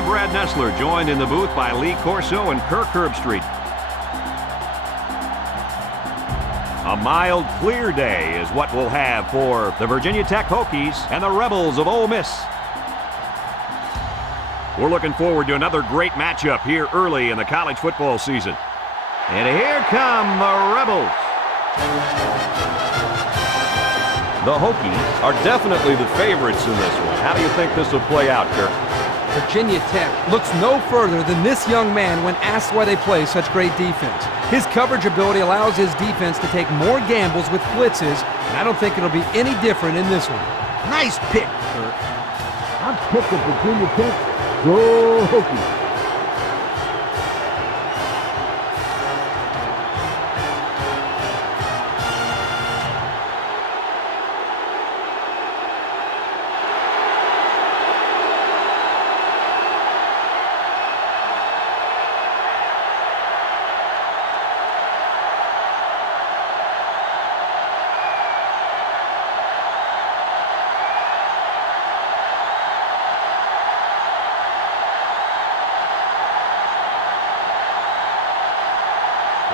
I'm Brad Nessler, joined in the booth by Lee Corso and Kirk Herbstreit. A mild, clear day is what we'll have for the Virginia Tech Hokies and the Rebels of Ole Miss. We're looking forward to another great matchup here early in the college football season. And here come the Rebels. The Hokies are definitely the favorites in this one. How do you think this will play out, Kirk? Virginia Tech looks no further than this young man when asked why they play such great defense. His coverage ability allows his defense to take more gambles with blitzes, and I don't think it'll be any different in this one. Nice pick, Kirk. I'm picking Virginia Tech. Go Hokies.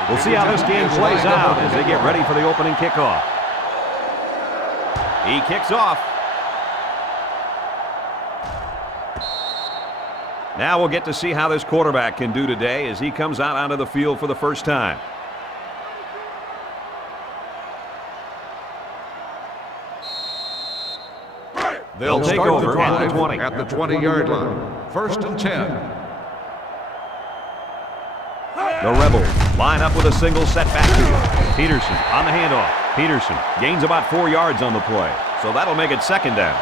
We'll see how this game plays out as they get ready for the opening kickoff. He kicks off. Now we'll get to see how this quarterback can do today as he comes out onto the field for the first time. They'll take over at the 20. At the 20-yard line. First and 10. The Rebels line up with a single set backfield. Peterson on the handoff. Peterson gains about 4 yards on the play, so that'll make it second down.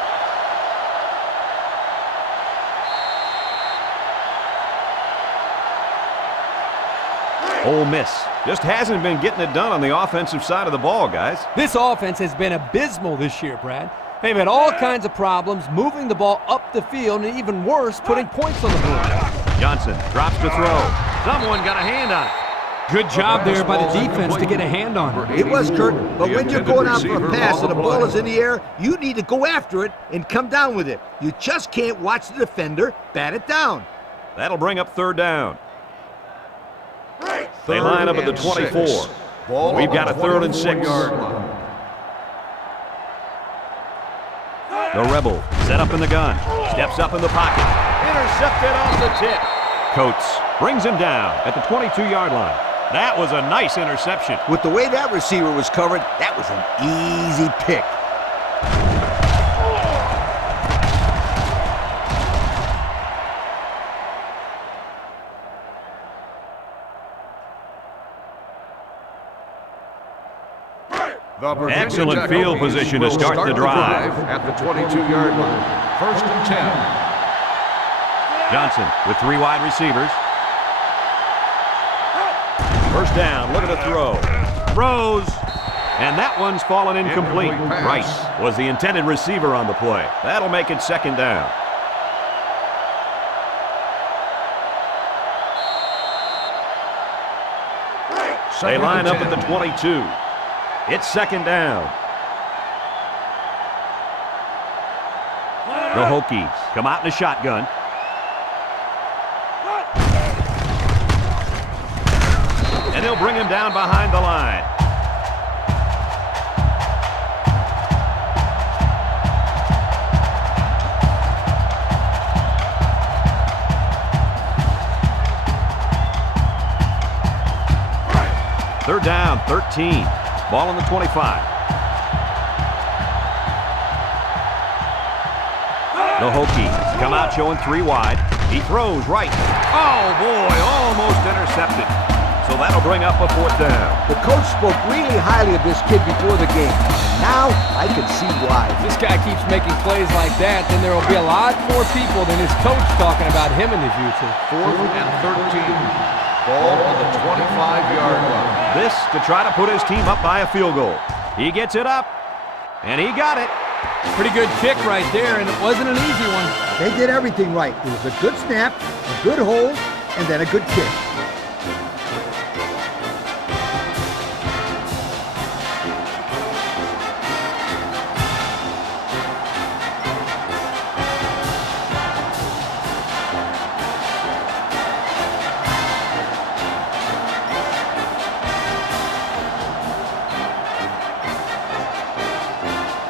Ole Miss just hasn't been getting it done on the offensive side of the ball, guys. This offense has been abysmal this year, Brad. They've had all kinds of problems moving the ball up the field, and even worse, putting points on the board. Johnson drops to throw. Someone got a hand on it. Good job there by the defense to get a hand on it. It was, Kurt, but when you're going out for a pass and the ball is in the air, you need to go after it and come down with it. You just can't watch the defender bat it down. That'll bring up third down. They line up at the 24. We've got a 3rd and 6. The Rebel set up in the gun. Steps up in the pocket. Intercepted on the tip. Coates brings him down at the 22-yard line. That was a nice interception. With the way that receiver was covered, that was an easy pick. Excellent field position to start the drive. At the 22-yard line. First and 10. Johnson with 3 wide receivers. First down, look at the throw. Throws, and that one's fallen incomplete. Rice was the intended receiver on the play. That'll make it second down. They line up at the 22. It's second down. The Hokies come out in a shotgun. And they'll bring him down behind the line. Third down, 13. Ball on the 25. The Hokies come out showing 3 wide. He throws right. Oh, boy, almost intercepted. So that'll bring up a 4th down. The coach spoke really highly of this kid before the game. Now I can see why. If this guy keeps making plays like that, then there will be a lot more people than his coach talking about him in the future. 4th and 13. Ball on the 25-yard line. This to try to put his team up by a field goal. He gets it up, and he got it. Pretty good kick right there, and it wasn't an easy one. They did everything right. It was a good snap, a good hold, and then a good kick.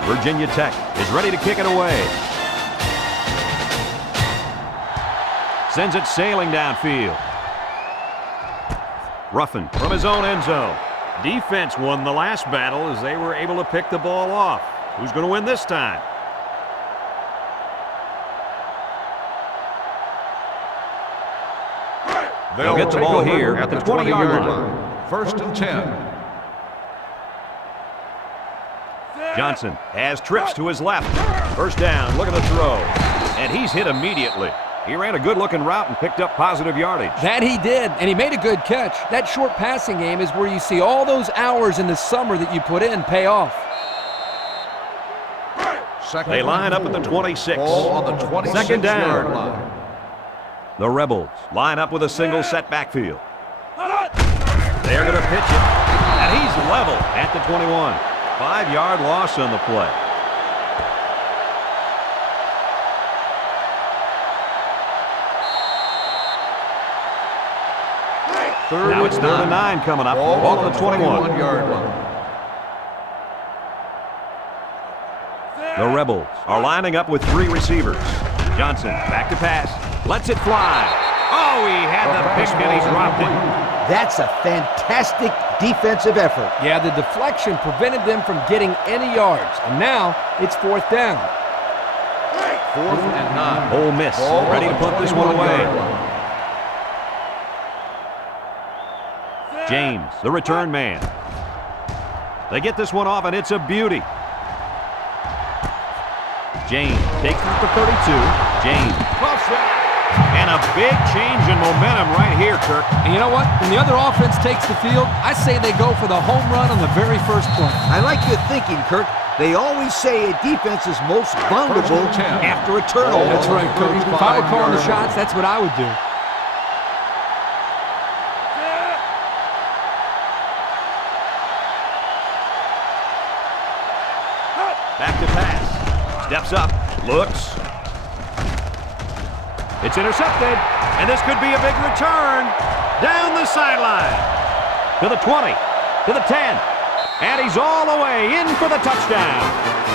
Virginia Tech is ready to kick it away. Sends it sailing downfield. Ruffin from his own end zone. Defense won the last battle as they were able to pick the ball off. Who's going to win this time? They'll get the ball here at the 20-yard line. 1st and 10. Johnson has trips to his left. First down, look at the throw. And he's hit immediately. He ran a good-looking route and picked up positive yardage. That he did, and he made a good catch. That short passing game is where you see all those hours in the summer that you put in pay off. They line up at the 26. Ball on the 26 Second down. yard line. The Rebels line up with a single set backfield. They're going to pitch it, and he's level at the 21. 5-yard loss on the play. Now it's 3rd and 9 coming up. Ball on the 21-yard line. The Rebels are lining up with 3 receivers. Johnson back to pass. Lets it fly. Oh, he had the pick and he dropped it. That's a fantastic defensive effort. Yeah, the deflection prevented them from getting any yards. And now it's 4th down. 4th and 9. Ole Miss ready to put this one away. James, the return man. They get this one off, and it's a beauty. James takes it to 32. James puffs it. And a big change in momentum right here, Kirk. And you know what? When the other offense takes the field, I say they go for the home run on the very first play. I like your thinking, Kirk. They always say a defense is most vulnerable after a turnover. That's right, Coach. If I were calling the shots, that's what I would do. Back to pass. Steps up. Looks. It's intercepted. And this could be a big return. Down the sideline. To the 20. To the 10. And he's all the way in for the touchdown.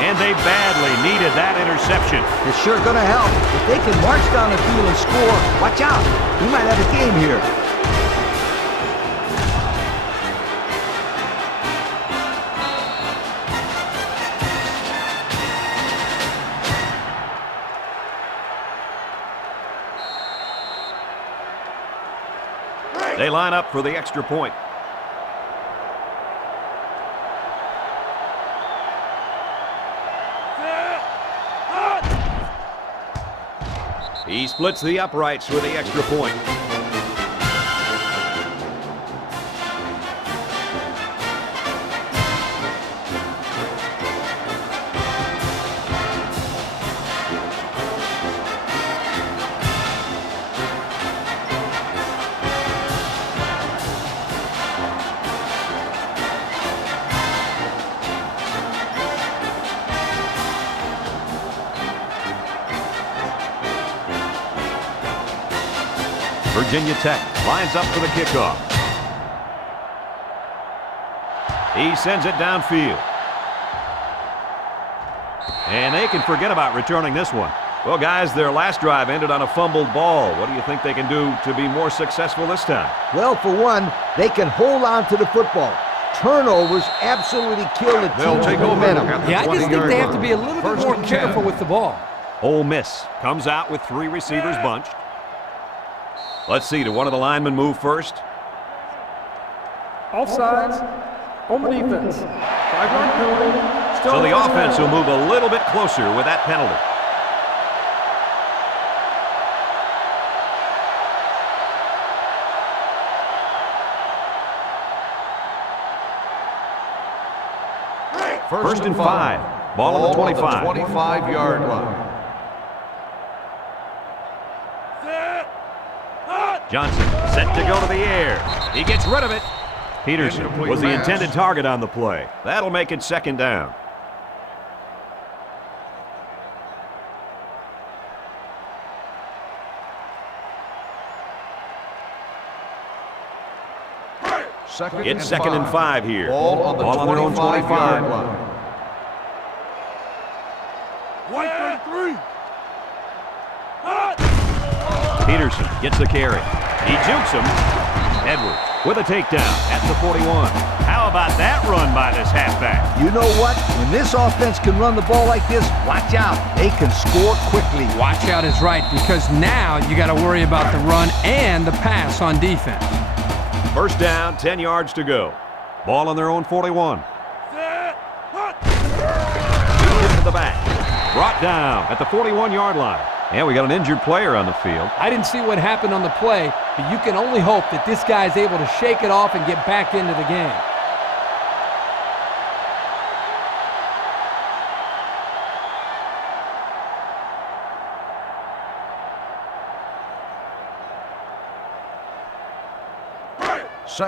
And they badly needed that interception. It's sure going to help. If they can march down the field and score, watch out. We might have a game here. They line up for the extra point. He splits the uprights with the extra point. Virginia Tech lines up for the kickoff. He sends it downfield. And they can forget about returning this one. Well, guys, their last drive ended on a fumbled ball. What do you think they can do to be more successful this time? Well, for one, they can hold on to the football. Turnovers absolutely kill the team's momentum. Yeah, I just think they have to be a little bit more careful with the ball. Ole Miss comes out with 3 receivers bunched. Let's see, do one of the linemen move first? Offsides, on the defense. 5-yard penalty. So the offense will move a little bit closer with that penalty. First and 5. Ball on the 25. 25-yard line. Johnson set to go to the air. He gets rid of it. Peterson was the intended target on the play. That'll make it 2nd down. It's 2nd and 5 here. Ball on their own 25-yard line. Peterson gets the carry. He jukes him. Edwards with a takedown at the 41. How about that run by this halfback? You know what? When this offense can run the ball like this, watch out. They can score quickly. Watch out is right, because now you got to worry about the run and the pass on defense. First down, 10 yards to go. Ball on their own 41. Into the back. Brought down at the 41-yard line. And we got an injured player on the field. I didn't see what happened on the play, but you can only hope that this guy's able to shake it off and get back into the game.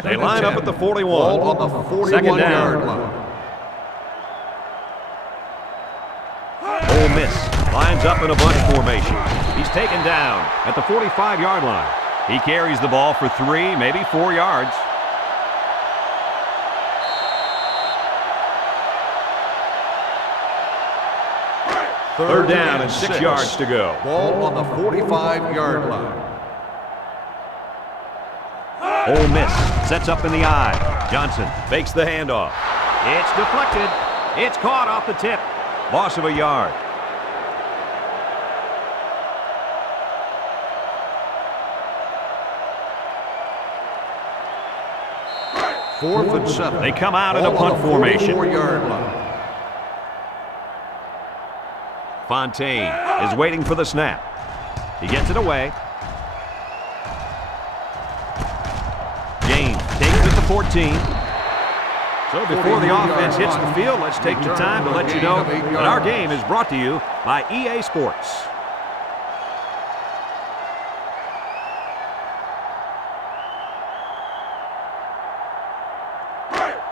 They line up at the 41. Ball on the 41-yard line. Ole Miss lines up in a bunch formation. He's taken down at the 45-yard line. He carries the ball for 3, maybe 4 yards. Third down and 6 yards to go. Ball on the 45-yard line. Ole Miss sets up in the eye. Johnson fakes the handoff. It's deflected. It's caught off the tip. Loss of a yard. Fourth and 7. They come out in a punt formation. 44-yard line. Fontaine is waiting for the snap. He gets it away. James takes it to 14. So before the offense hits the field, let's take the time to let you know that our game is brought to you by EA Sports.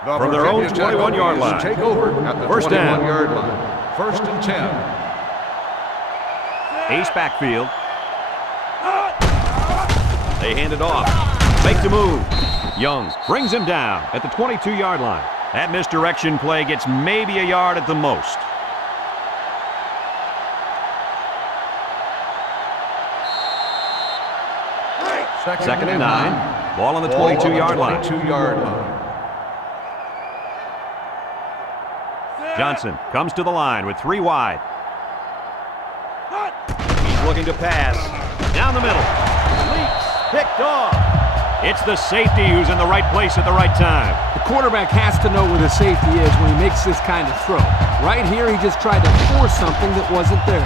From their own 21-yard line. Take over at the First down. 21-yard line. First and 10. Ace backfield. They hand it off. Make the move. Young brings him down at the 22-yard line. That misdirection play gets maybe a yard at the most. Second and 9. Ball on the 22-yard line. 22-yard line. Johnson comes to the line with 3 wide. He's looking to pass. Down the middle. Leaks. Picked off. It's the safety who's in the right place at the right time. The quarterback has to know where the safety is when he makes this kind of throw. Right here, he just tried to force something that wasn't there.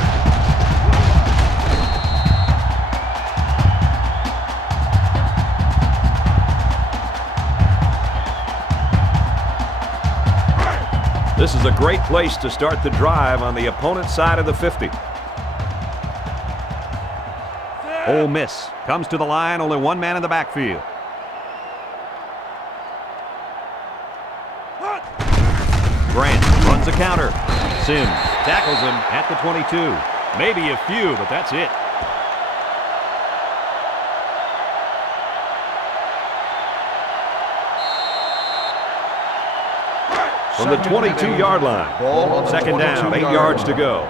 This is a great place to start the drive on the opponent's side of the 50. Ole Miss comes to the line, only 1 man in the backfield. Grant runs a counter. Sims tackles him at the 22. Maybe a few, but that's it. From the 22-yard line. Second down, 8 yards to go.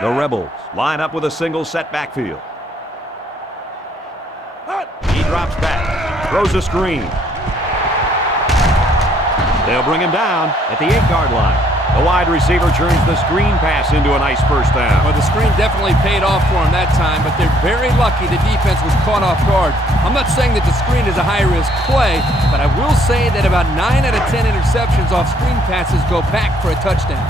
The Rebels line up with a single set backfield. He drops back, throws a screen. They'll bring him down at the 8-yard line. The wide receiver turns the screen pass into a nice first down. Well, the screen definitely paid off for him that time, but they're very lucky the defense was caught off guard. I'm not saying that the screen is a high-risk play, but I will say that about 9 out of 10 interceptions off screen passes go back for a touchdown.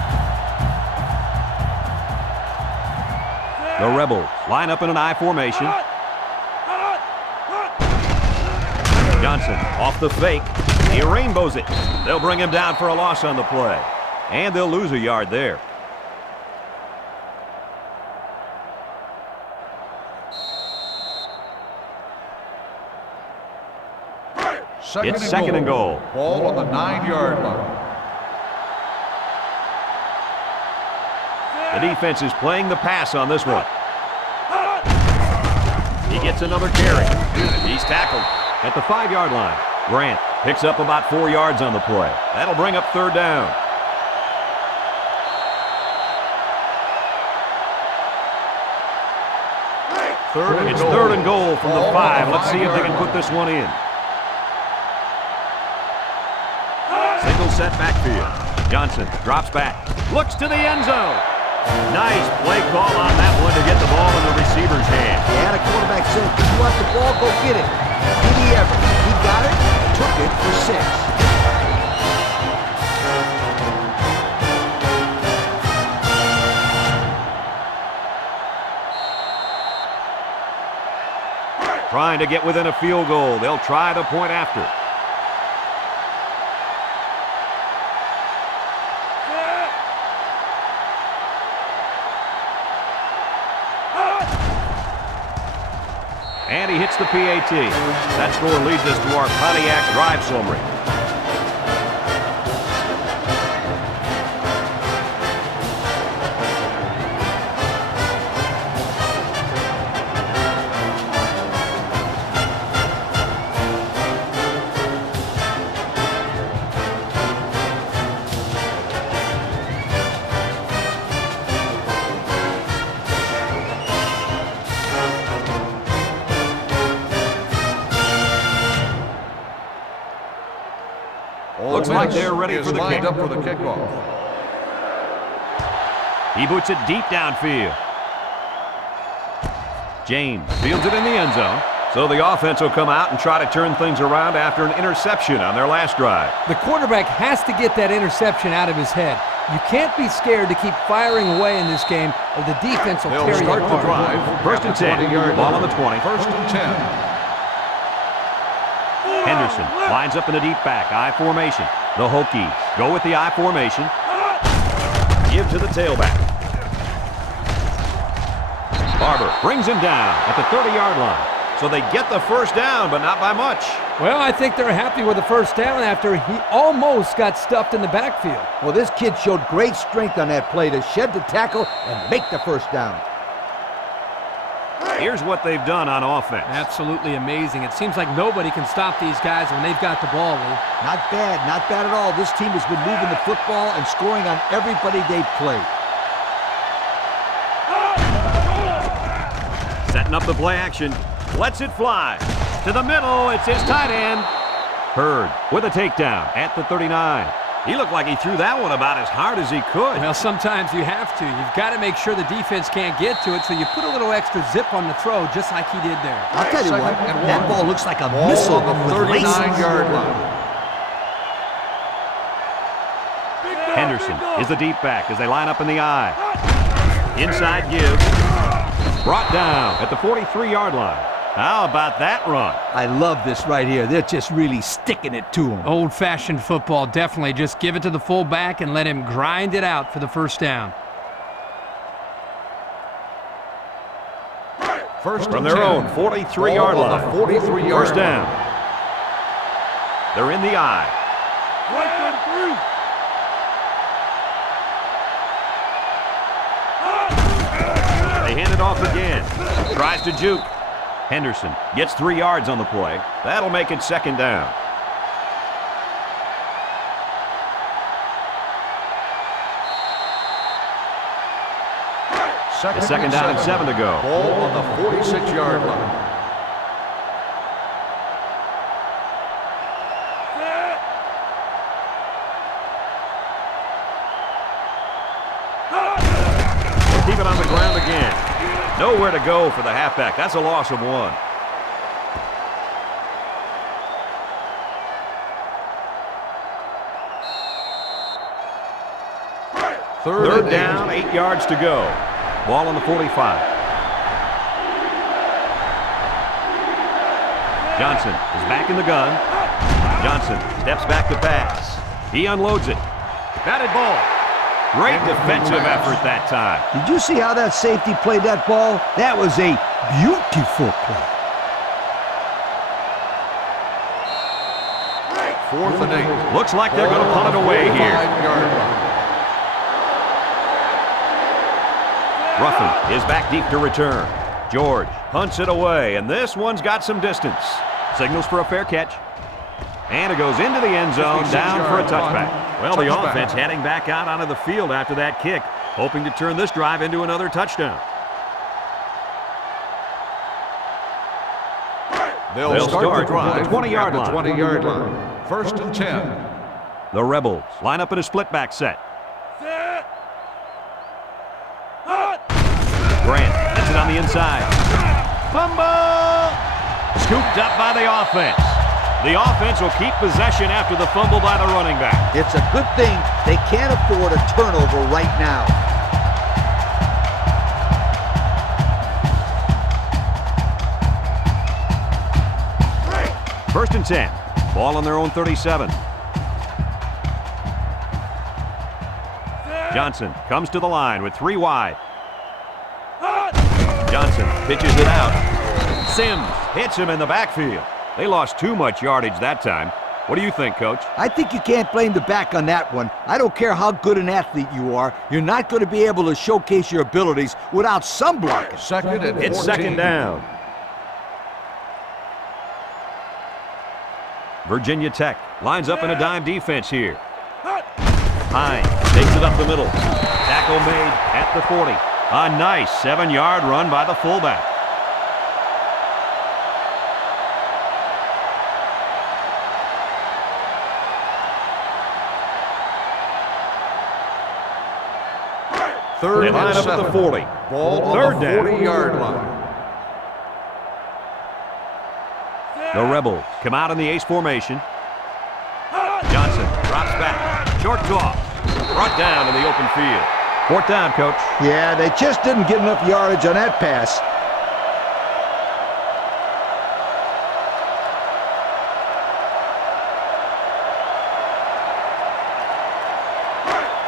The Rebels line up in an I formation. Johnson off the fake. He rainbows it. They'll bring him down for a loss on the play. And they'll lose a yard there. It's second and goal. Ball on the 9-yard line. The defense is playing the pass on this one. He gets another carry. He's tackled at the 5-yard line. Grant picks up about 4 yards on the play. That'll bring up third down. It's third and goal from the 5. Let's see if they can put this one in. Single set backfield. Johnson drops back. Looks to the end zone. Nice play call on that one to get the ball in the receiver's hand. Yeah, the quarterback said, if you want the ball, go get it. Did he ever? He got it, took it for 6. Trying to get within a field goal. They'll try the point after. And he hits the PAT. That score leads us to our Pontiac drive summary. Looks like they're ready for the kick. Up for the kickoff. He boots it deep downfield. James fields it in the end zone. So the offense will come out and try to turn things around after an interception on their last drive. The quarterback has to get that interception out of his head. You can't be scared to keep firing away in this game, or the defense will They'll carry start it the hard. drive. First and 10. Ball on the 20. First and 10. Henderson lines up in the deep back, I formation. The Hokies go with the I formation. Give to the tailback. Barber brings him down at the 30-yard line. So they get the first down, but not by much. Well, I think they're happy with the first down after he almost got stuffed in the backfield. Well, this kid showed great strength on that play to shed the tackle and make the first down. Here's what they've done on offense. Absolutely amazing. It seems like nobody can stop these guys when they've got the ball, Lou. Not bad at all. This team has been moving the football and scoring on everybody they've played. Setting up the play action. Lets it fly. To the middle, it's his tight end. Hurd with a takedown at the 39. He looked like he threw that one about as hard as he could. Well, sometimes you have to. You've got to make sure the defense can't get to it, so you put a little extra zip on the throw, just like he did there. I'll tell you what, that ball looks like a missile on the 39-yard line. Henderson is the deep back as they line up in the I. Inside give. Brought down at the 43-yard line. How about that run? I love this right here. They're just really sticking it to him. Old-fashioned football, definitely. Just give it to the fullback and let him grind it out for the first down. First From their own 43-yard line. 43-yard First down. They're in the I. They hand it off again. Tries to juke. Henderson gets 3 yards on the play. That'll make it second down. Second down and 7 to go. Ball on the 46-yard line. Keep it on the ground again. Nowhere to go for the halfback. That's a loss of 1. Third down, 8 yards to go. Ball on the 45. Johnson is back in the gun. Johnson steps back to pass. He unloads it. Batted ball. Great defensive effort that time. Did you see how that safety played that ball? That was a beautiful play. 4th and 8. Looks like they're going to punt it away here. 5-yard line. Ruffin is back deep to return. George punts it away, and this one's got some distance. Signals for a fair catch. And it goes into the end zone, down for a touchback. Well, the offense heading back out onto the field after that kick, hoping to turn this drive into another touchdown. They'll start the drive at the 20-yard at the line. 20-yard line. First and 10. The Rebels line up in a split back set. Grant gets it on the inside. Fumble! Scooped up by the offense. The offense will keep possession after the fumble by the running back. It's a good thing they can't afford a turnover right now. First and 10. Ball on their own 37. Johnson comes to the line with 3 wide. Johnson pitches it out. Sims hits him in the backfield. They lost too much yardage that time. What do you think, Coach? I think you can't blame the back on that one. I don't care how good an athlete you are. You're not going to be able to showcase your abilities without some blocking. Second and 14. It's second down. Virginia Tech lines up in a dime defense here. Hines takes it up the middle. Tackle made at the 40. A nice 7-yard run by the fullback. Third They and line up 7. at the 40. Ball on Third the down. 40-yard line. The Rebels come out in the ace formation. Johnson drops back. Short toss. Brought down in the open field. Fourth down, Coach. Yeah, they just didn't get enough yardage on that pass.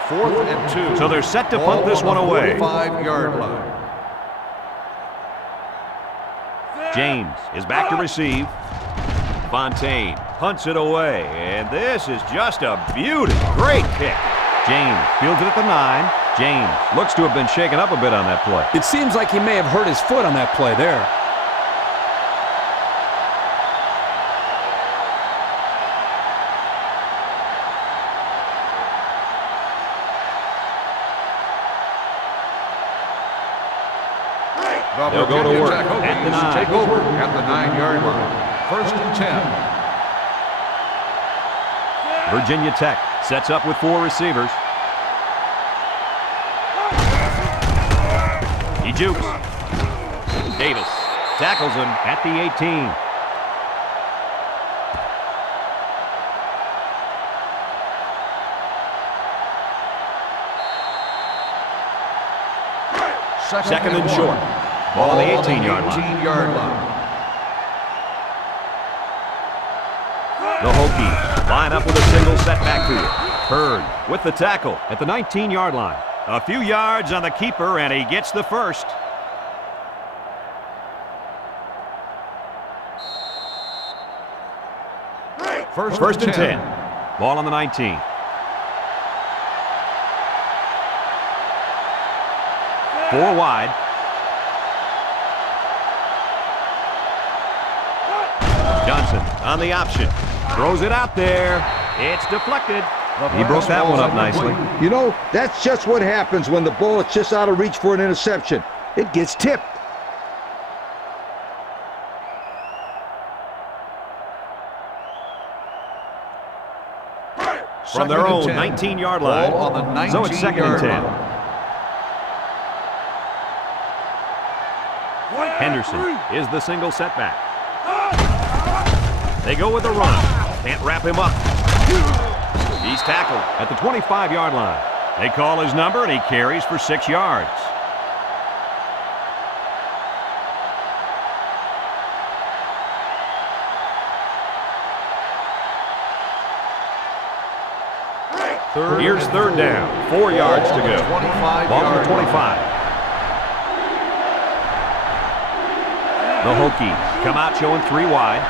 Fourth and 2. So they're set to Ball punt this on one the away. 45-yard line. James is back to receive. Fontaine punts it away, and this is just a beauty. Great kick. James fields it at the 9. James looks to have been shaken up a bit on that play. It seems like he may have hurt his foot on that play there. They'll go to work at the 9. Take over at the 9-yard line. First and 10. Virginia Tech sets up with 4 receivers. He jukes. Davis tackles him at the 18. Second and short. Ball on the 18-yard line. 18-yard line. The Hokies line up with a single set backfield. Hurd with the tackle at the 19-yard line. A few yards on the keeper, and he gets the first. First and 10. Ball on the 19. Four wide. Johnson on the option. Throws it out there. It's deflected. He broke that one up nicely. You know, that's just what happens when the ball is just out of reach for an interception. It gets tipped. From their own 19-yard line. Ball on the So it's second and 10. line. Henderson is the single setback. They go with a run. Can't wrap him up. He's tackled at the 25-yard line. They call his number, and he carries for 6 yards. Here's third down. 4 yards to go. 25 Ball on the yard 25. The Hokies come out showing 3 wide.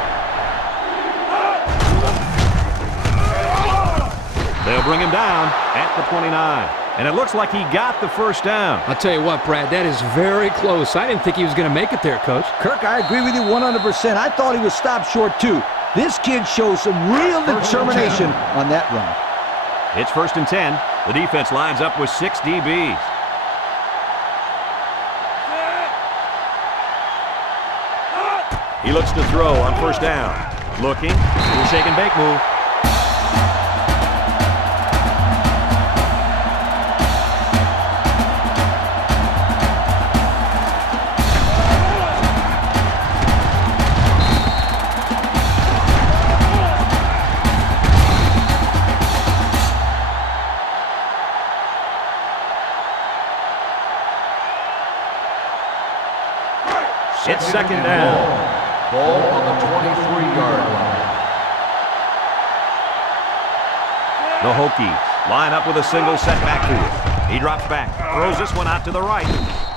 They'll bring him down at the 29. And it looks like he got the first down. I'll tell you what, Brad, that is very close. I didn't think he was going to make it there, Coach. Kirk, I agree with you 100%. I thought he was stopped short, too. This kid shows some real determination on that run. It's first and 10. The defense lines up with 6 DBs. He looks to throw on first down. Looking. Little shake and bake move. It's second down. Ball on the 23-yard line. The Hokies line up with a single set backfield. He drops back, throws this one out to the right.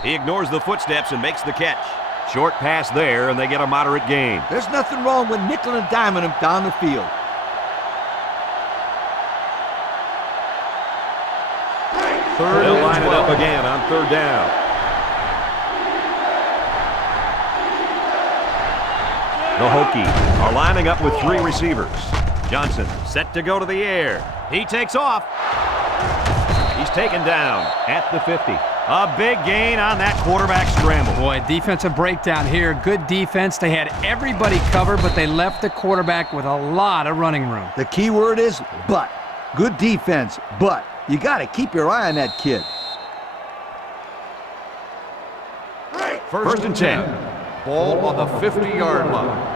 He ignores the footsteps and makes the catch. Short pass there, and they get a moderate gain. There's nothing wrong with nickel and diming him down the field. They'll line it up again on third down. The Hokies are lining up with three receivers. Johnson set to go to the air. He takes off. He's taken down at the 50. A big gain on that quarterback scramble. Boy, defensive breakdown here. Good defense. They had everybody covered, but they left the quarterback with a lot of running room. The key word is but. Good defense, but. You got to keep your eye on that kid. First and 10. Ball on the 50-yard line.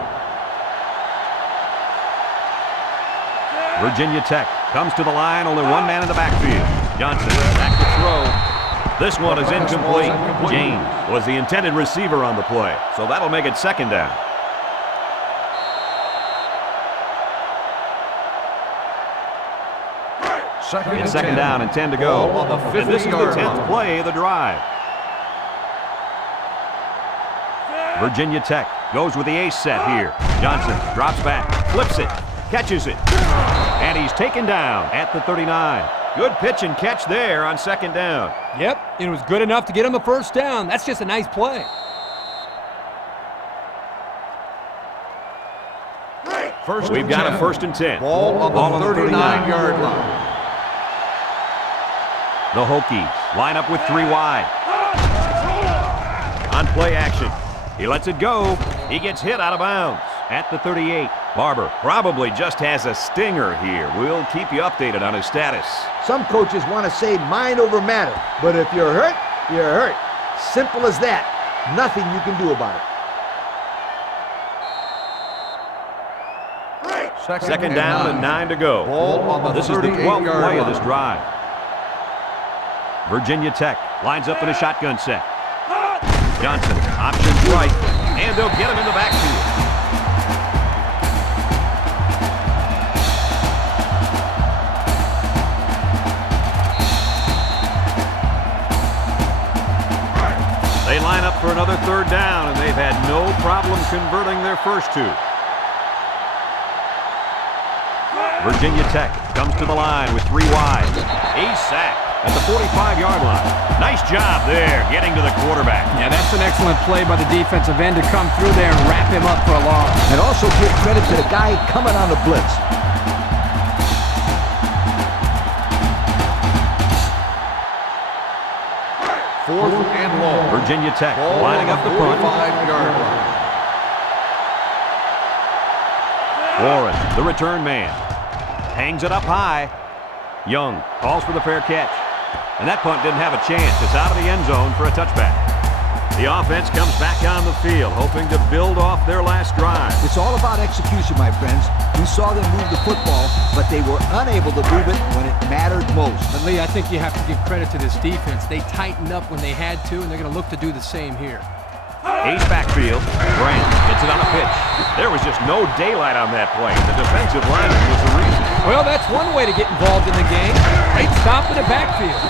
Virginia Tech comes to the line, only one man in the backfield. Johnson back to throw. This one is incomplete. James was the intended receiver on the play, so that'll make it second down. It's second down and 10 to go. And this is the 10th play of the drive. Virginia Tech goes with the ace set here. Johnson drops back, flips it, catches it, and he's taken down at the 39. Good pitch and catch there on second down. Yep, it was good enough to get him the first down. That's just a nice play. We've got a first and 10. Ball on the 39-yard line. The Hokies line up with three wide. On play action. He lets it go. He gets hit out of bounds at the 38. Barber probably just has a stinger here. We'll keep you updated on his status. Some coaches want to say mind over matter, but if you're hurt, you're hurt. Simple as that. Nothing you can do about it. Second down and 9 to go. Ball on the This is the 12th 38-yard play of line. this drive. Virginia Tech lines up in a shotgun set. Johnson options right, and they'll get him in the backfield. They line up for another third down, and they've had no problem converting their first two. Virginia Tech comes to the line with three wide. He's sacked at the 45-yard line. Nice job there getting to the quarterback. Yeah, that's an excellent play by the defensive end to come through there and wrap him up for a loss. And also give credit to the guy coming on the blitz. Fourth and long. Virginia Tech Ball lining on up the punt. 45-yard line. Warren, the return man, hangs it up high. Young calls for the fair catch. And that punt didn't have a chance. It's out of the end zone for a touchback. The offense comes back on the field, hoping to build off their last drive. It's all about execution, my friends. We saw them move the football, but they were unable to move it when it mattered most. But Lee, I think you have to give credit to this defense. They tightened up when they had to, and they're going to look to do the same here. Ace backfield. Grant gets it on a pitch. There was just no daylight on that play. The defensive lineman was the reason. Well, that's one way to get involved in the game. Great stop in the backfield.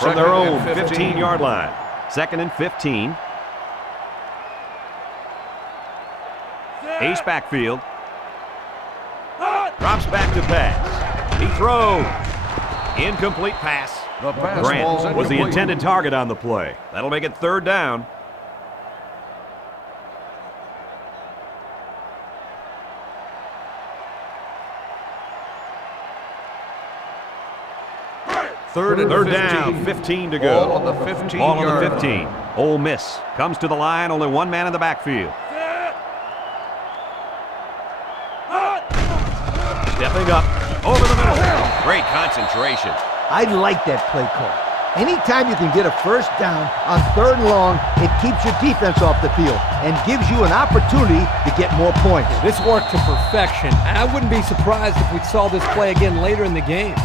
From their own 15-yard line. Second and 15. Ace backfield. Drops back to pass. He throws. Incomplete pass. The pass Grant ball's was the incomplete. intended target on the play. That'll make it third down. Third down, 15 to go. Ball on the 15-yard Ball on the line. 15. Ole Miss comes to the line, only one man in the backfield. Stepping up, over the middle. Great concentration. I like that play call. Anytime you can get a first down on 3rd and long, it keeps your defense off the field and gives you an opportunity to get more points. This worked to perfection. I wouldn't be surprised if we saw this play again later in the game.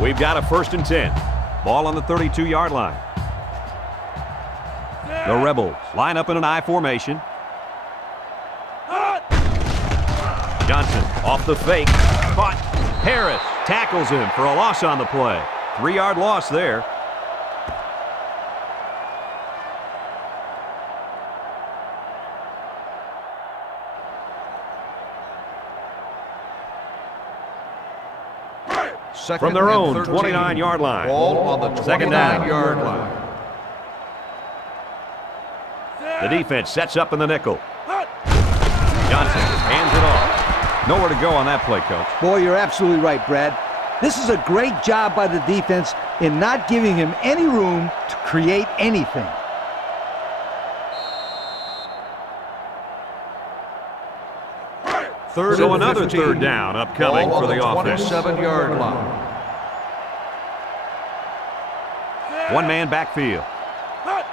We've got a 1st and 10. Ball on the 32-yard line. The Rebels line up in an I formation. Johnson off the fake. Caught. Harris tackles him for a loss on the play. 3-yard loss there. From their own 29-yard line. Ball on the 29-yard line. The defense sets up in the nickel. Johnson hands it off. Nowhere to go on that play, Coach. Boy, you're absolutely right, Brad. This is a great job by the defense in not giving him any room to create anything. So another 3rd down upcoming for the offense. 27-yard line. One-man backfield.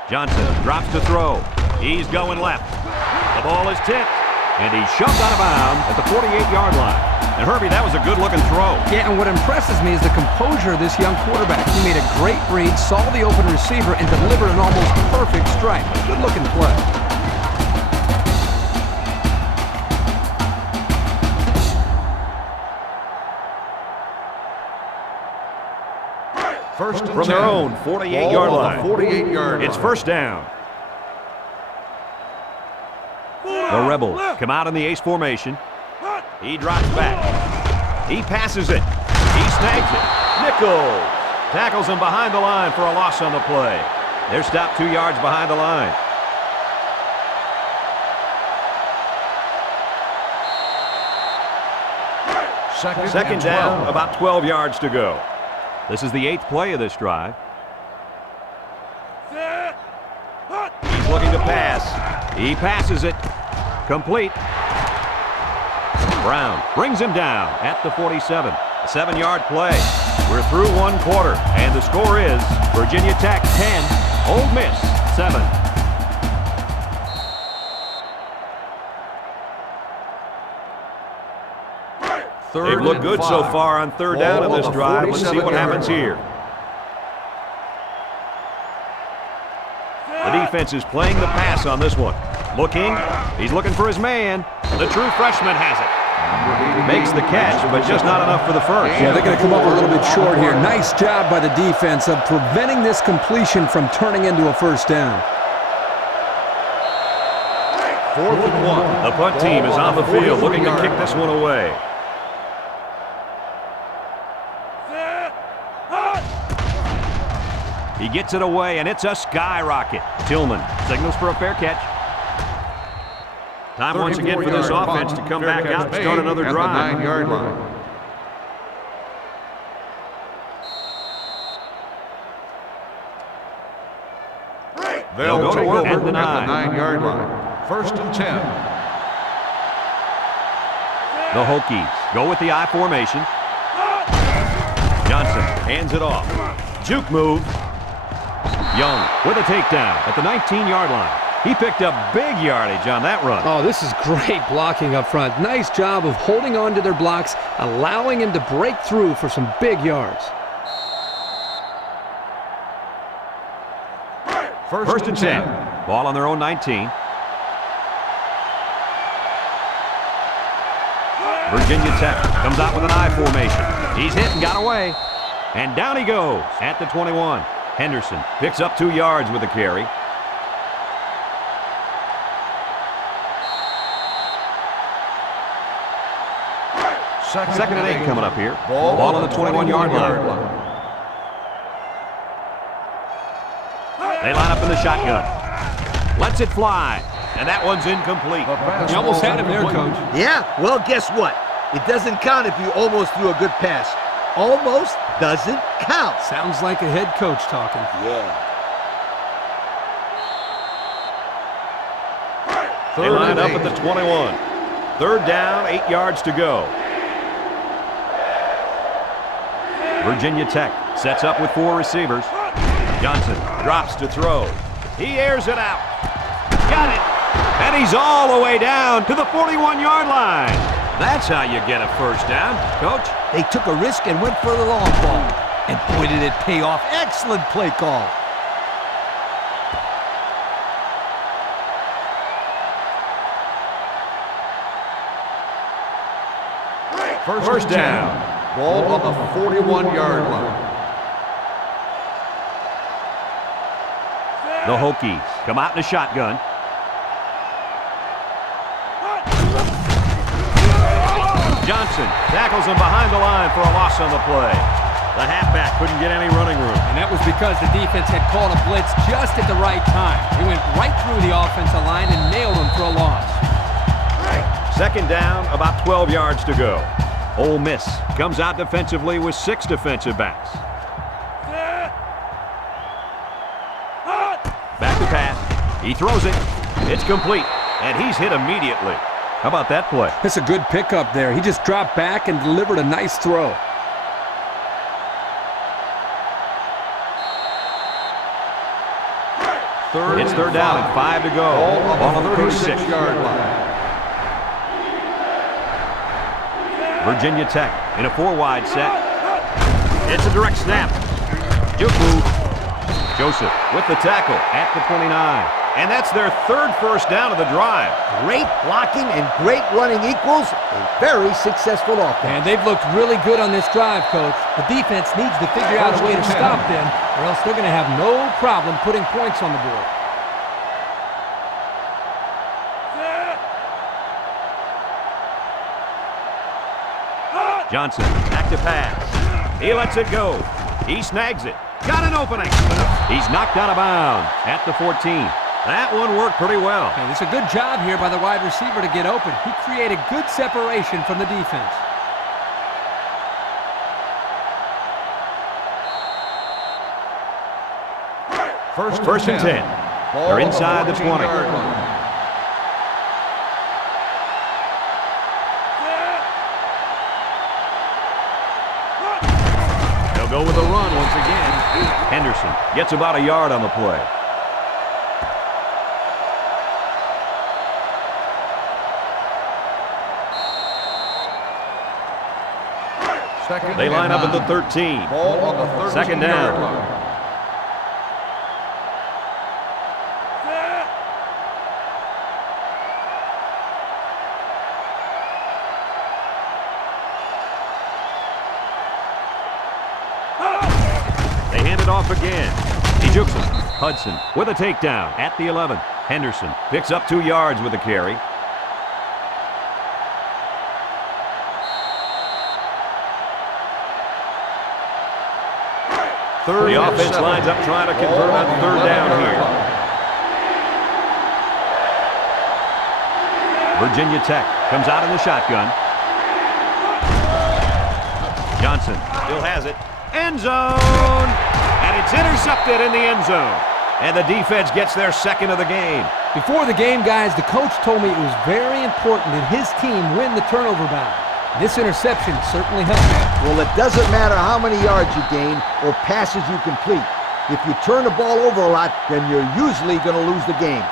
Johnson drops to throw. He's going left. The ball is tipped, and he's shoved out of bounds at the 48-yard line. And Herbie, that was a good-looking throw. Yeah, and what impresses me is the composure of this young quarterback. He made a great read, saw the open receiver, and delivered an almost perfect strike. Good-looking play. First and From 10. their own 48-yard Ball line. on the 48-yard line. It's 1st down. The Rebels come out in the ace formation. He drops back. He passes it. He snags it. Nichols tackles him behind the line for a loss on the play. They're stopped 2 yards behind the line. Second down, about 12 yards to go. This is the 8th play of this drive. He's looking to pass. He passes it. Complete. Brown brings him down at the 47. A 7-yard play. We're through 1 quarter, and the score is Virginia Tech 10, Ole Miss 7. They've looked good so far on 3rd down in this drive. Let's see what happens here. The defense is playing the pass on this one. Looking. He's looking for his man. The true freshman has it. Makes the catch, but just not enough for the first. Yeah, they're going to come up a little bit short here. Nice job by the defense of preventing this completion from turning into a 1st down. 4th and 1. The punt team is on the field looking to kick this one away. He gets it away, and it's a skyrocket. Tillman signals for a fair catch. Time once again for this offense to come back out and start another drive. 9-yard line. They'll go to take work over at the 9-yard line. 1st and 10. The Hokies go with the I formation. Johnson hands it off. Juke move. Young with a takedown at the 19-yard line. He picked up big yardage on that run. Oh, this is great blocking up front. Nice job of holding on to their blocks, allowing him to break through for some big yards. First and 10. Ball on their own 19. Virginia Tech comes out with an I formation. He's hit and got away. And down he goes at the 21. Henderson picks up 2 yards with a carry. Second and 8 coming up here. Ball on the 21-yard line. They line up in the shotgun. Lets it fly. And that one's incomplete. You almost had him there, Coach. Yeah? Well, guess what? It doesn't count if you almost threw a good pass. almost doesn't count. Sounds like a head coach talking. Yeah. They line up at the 21. Third down, 8 yards to go. Virginia Tech sets up with 4 receivers. Johnson drops to throw. He airs it out. Got it. And he's all the way down to the 41-yard line. That's how you get a first down, Coach. They took a risk and went for the long ball. And boy, did it pay off. Excellent play call. First down. Ball on the 41-yard line. The Hokies come out in a shotgun. Johnson tackles him behind the line for a loss on the play. The halfback couldn't get any running room. And that was because the defense had called a blitz just at the right time. He went right through the offensive line and nailed him for a loss. Second down, about 12 yards to go. Ole Miss comes out defensively with 6 defensive backs. Back to pass. He throws it. It's complete, and he's hit immediately. How about that play? That's a good pickup there. He just dropped back and delivered a nice throw. It's third down and 5 to go. Ball on the 36-yard line. Virginia Tech in a 4-wide set. It's a direct snap. Juku. Joseph with the tackle at the 29. And that's their 3rd first down of the drive. Great blocking and great running equals a very successful offense. And they've looked really good on this drive, Coach. The defense needs to figure out a way to stop them, or else they're going to have no problem putting points on the board. Johnson back to pass. He lets it go. He snags it. Got an opening. He's knocked out of bounds at the 14. That one worked pretty well. And it's a good job here by the wide receiver to get open. He created good separation from the defense. First and 10. They're inside the 20. They'll go with a run once again. Henderson gets about a yard on the play. They line up at the 13. Ball on the 13-yard Second down. line. They hand it off again. He jukes him. Hudson with a takedown at the 11. Henderson picks up 2 yards with a carry. The offense lines up trying to convert on third down here. Virginia Tech comes out in the shotgun. Johnson still has it. End zone! And it's intercepted in the end zone. And the defense gets their 2nd of the game. Before the game, guys, the coach told me it was very important that his team win the turnover battle. This interception certainly helped. Well, it doesn't matter how many yards you gain or passes you complete. If you turn the ball over a lot, then you're usually going to lose the game.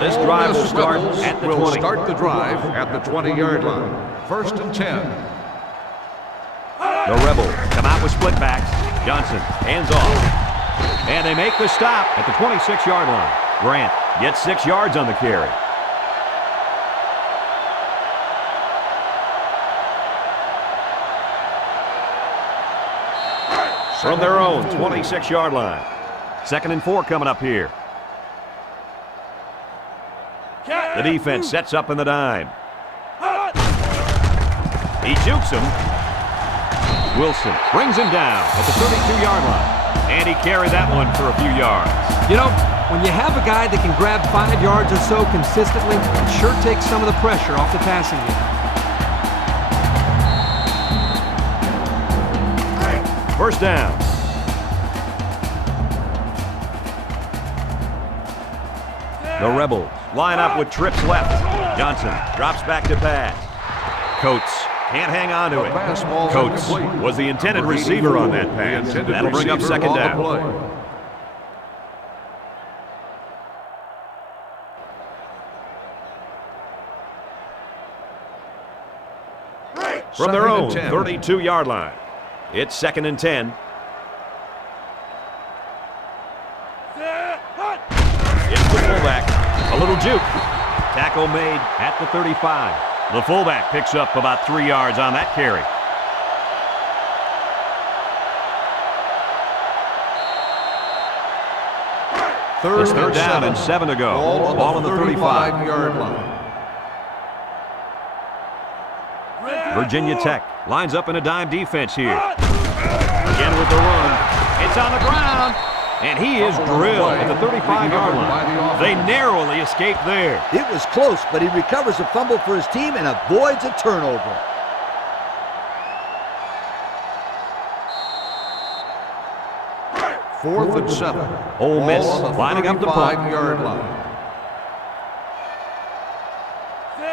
This drive will start at the 20. Start the drive at the 20-yard line. First and 10. The Rebels come out with split backs. Johnson hands off. And they make the stop at the 26-yard line. Grant gets 6 yards on the carry. From their own 26-yard line. 2nd and 4 coming up here. The defense sets up in the dime. He jukes him. Wilson brings him down at the 32-yard line. And he carried that one for a few yards. You know, when you have a guy that can grab 5 yards or so consistently, it sure takes some of the pressure off the passing game. First down. The Rebels line up with trips left. Johnson drops back to pass. Coates can't hang on to it. Coates was the intended receiver on that pass. That'll bring up second down. From their own 32-yard line. It's 2nd and 10. It's the fullback. A little juke. Tackle made at the 35. The fullback picks up about 3 yards on that carry. Third down and 7 to go. Ball on the 35-yard line. Virginia Tech lines up in a dime defense here. Again with the run. It's on the ground. And he is drilled at the 35-yard line. They narrowly escaped there. It was close, but he recovers a fumble for his team and avoids a turnover. Fourth and 7. Ole Miss lining up the punt. 5-yard line.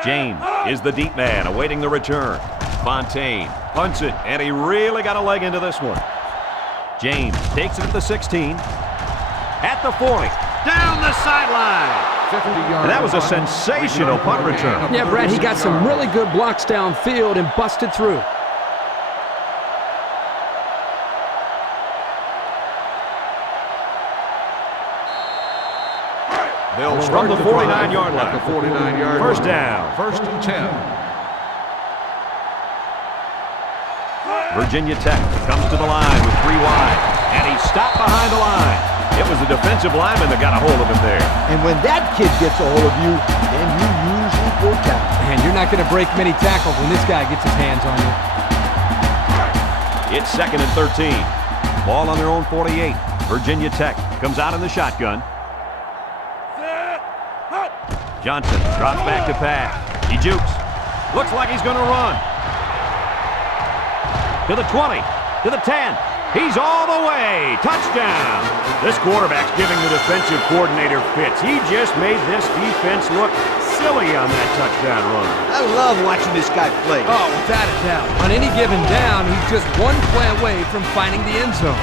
James is the deep man awaiting the return. Fontaine punts it, and he really got a leg into this one. James takes it at the 16, at the 40, down the sideline. And that was a sensational punt return. Yeah, Brad, he got some really good blocks downfield and busted through. They'll From the 49-yard line. The 49-yard First line. down. First and 10. Virginia Tech comes to the line with 3 wide, and he stopped behind the line. It was the defensive lineman that got a hold of him there. And when that kid gets a hold of you, then you usually go down. Man, you're not going to break many tackles when this guy gets his hands on you. It's 2nd and 13. Ball on their own 48. Virginia Tech comes out in the shotgun. Johnson drops back to pass. He jukes. Looks like he's going to run. To the 20, to the 10. He's all the way. Touchdown. This quarterback's giving the defensive coordinator fits. He just made this defense look silly on that touchdown run. I love watching this guy play. Oh, without a doubt. On any given down, he's just one play away from finding the end zone.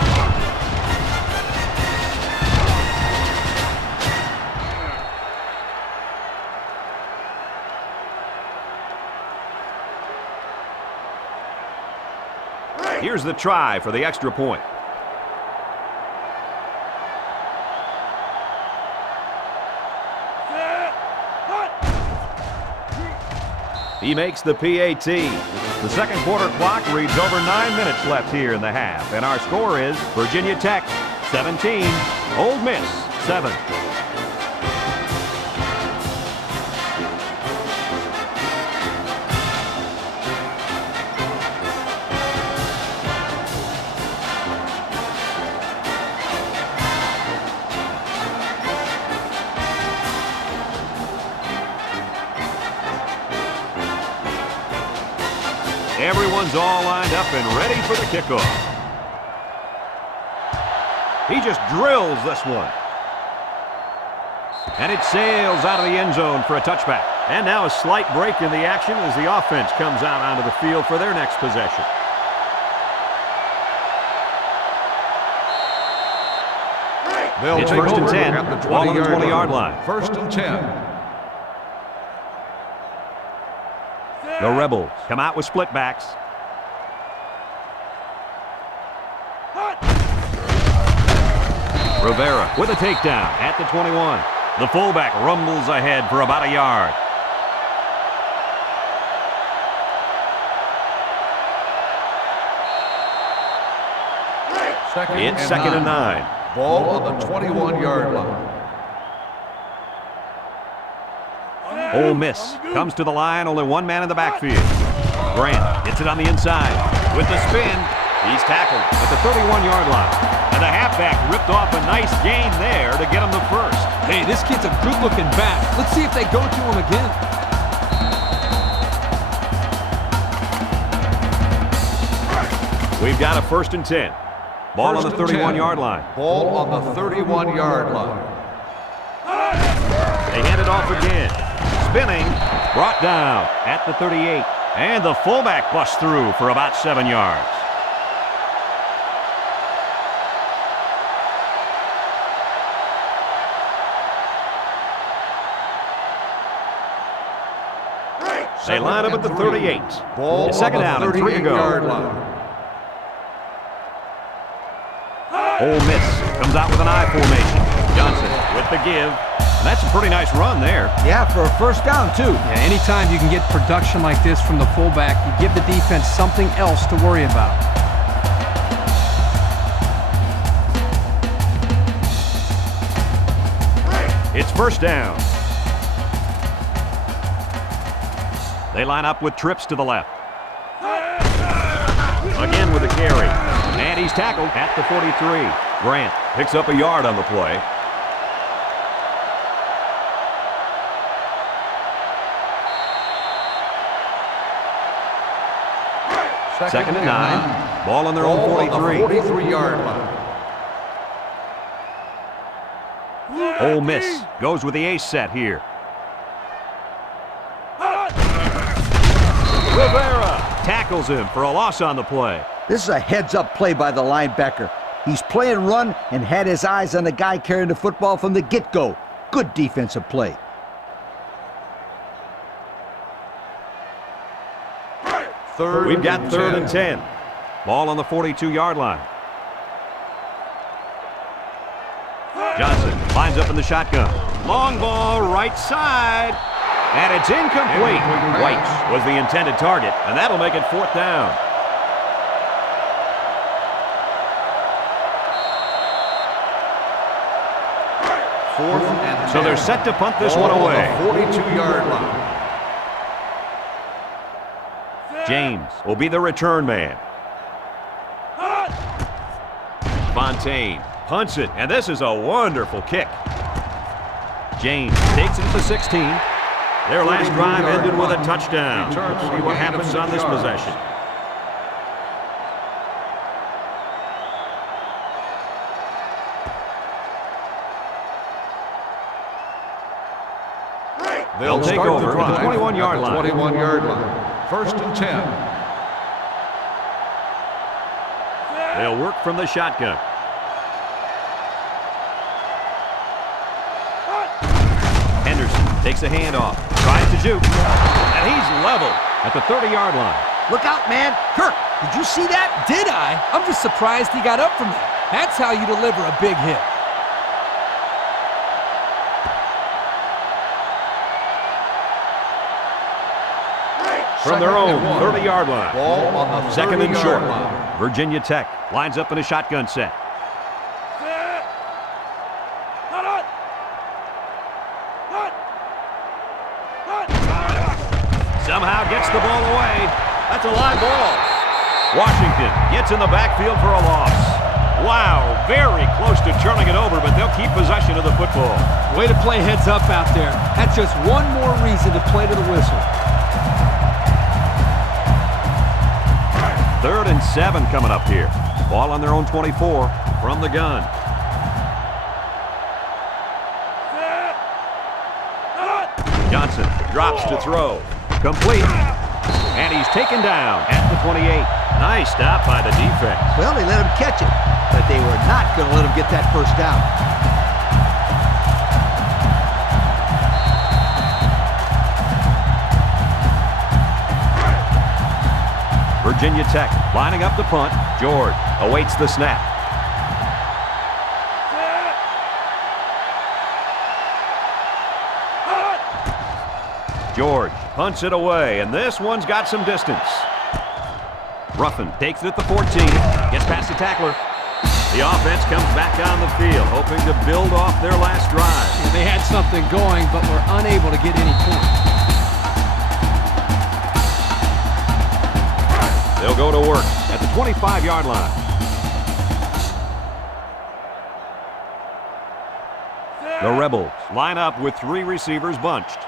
Here's the try for the extra point. He makes the PAT. The second quarter clock reads over 9 minutes left here in the half. And our score is Virginia Tech 17, Ole Miss 7. Everyone's all lined up and ready for the kickoff. He just drills this one. And it sails out of the end zone for a touchback. And now a slight break in the action as the offense comes out onto the field for their next possession. It's 1st and 10. At the Ball on the 20-yard line. First and 10. The Rebels come out with split backs. Rivera with a takedown at the 21. The fullback rumbles ahead for about a yard. It's 2nd and 9. Ball on the 21-yard line. Ole Miss comes to the line, only one man in the backfield. Grant gets it on the inside. With the spin, he's tackled at the 31-yard line. And the halfback ripped off a nice gain there to get him the first. Hey, this kid's a good-looking back. Let's see if they go to him again. We've got a 1st and 10. Ball on the First and 31-yard line. Ball on the 31-yard line. They hand it off again. Spinning. Brought down at the 38. And the fullback busts through for about 7 yards. They line up at the 38. Ball Second down and 3 to go. Ole Miss comes out with an I formation. Johnson with the give. And that's a pretty nice run there. Yeah, for a first down, too. Yeah, anytime you can get production like this from the fullback, you give the defense something else to worry about. It's first down. They line up with trips to the left. Again with a carry. And he's tackled at the 43. Grant picks up a yard on the play. Second and 9. Ball on their own 43. 43-yard line. Ole Miss goes with the ace set here. Rivera tackles him for a loss on the play. This is a heads-up play by the linebacker. He's playing run and had his eyes on the guy carrying the football from the get-go. Good defensive play. We've got third and 10. Ball on the 42-yard line. Johnson lines up in the shotgun. Long ball right side. And it's incomplete. White was the intended target, and that'll make it fourth down. Fourth and 10. So they're set to punt this one Ball away. on the 42-yard line. James will be the return man. Fontaine punts it, and this is a wonderful kick. James takes it to the 16. Their last drive ended with a touchdown. Let's see what happens on this possession. They'll take over at the 21-yard line. 21-yard line. First and 10. They'll work from the shotgun. Henderson takes a handoff, tries to juke, and he's leveled at the 30-yard line. Look out, man. Kirk, did you see that? Did I? I'm just surprised he got up from that. That's how you deliver a big hit. From their own 30-yard line. Ball on the Second and 30-yard short. line. Virginia Tech lines up in a shotgun set. Somehow gets the ball away. That's a live ball. Washington gets in the backfield for a loss. Wow, very close to turning it over, but they'll keep possession of the football. Way to play heads up out there. That's just one more reason to play to the whistle. Third and 7 coming up here. Ball on their own 24 from the gun. Johnson drops to throw. Complete. And he's taken down at the 28. Nice stop by the defense. Well, they let him catch it, but they were not going to let him get that first down. Virginia Tech lining up the punt. George awaits the snap. George punts it away, and this one's got some distance. Ruffin takes it at the 14, gets past the tackler. The offense comes back on the field, hoping to build off their last drive. They had something going, but were unable to get any points. They'll go to work at the 25-yard line. The Rebels line up with 3 receivers bunched.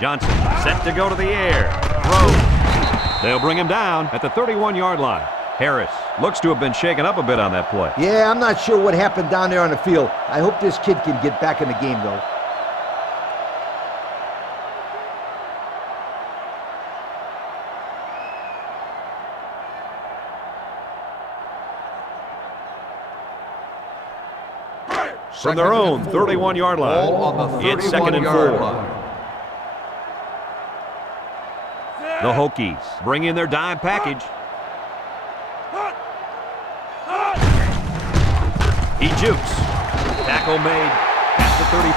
Johnson set to go to the air. Throws. They'll bring him down at the 31-yard line. Harris looks to have been shaken up a bit on that play. Yeah, I'm not sure what happened down there on the field. I hope this kid can get back in the game, though. From their own 31-yard line. Ball on the It's 2nd and 4. line. The Hokies bring in their dime package. He jukes. Tackle made at the 35.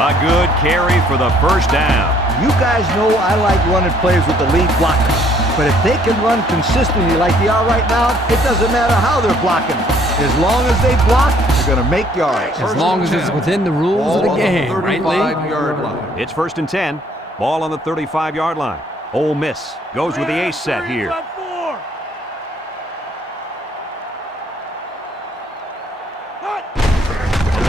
A good carry for the first down. You guys know I like running plays with the lead blockers. But if they can run consistently like they are right now, it doesn't matter how they're blocking. As long as they block, they're going to make yards. As long as it's within the rules of the game, right, Lee? 35-yard line. It's 1st and 10. Ball on the 35-yard line. Ole Miss goes with the ace set here.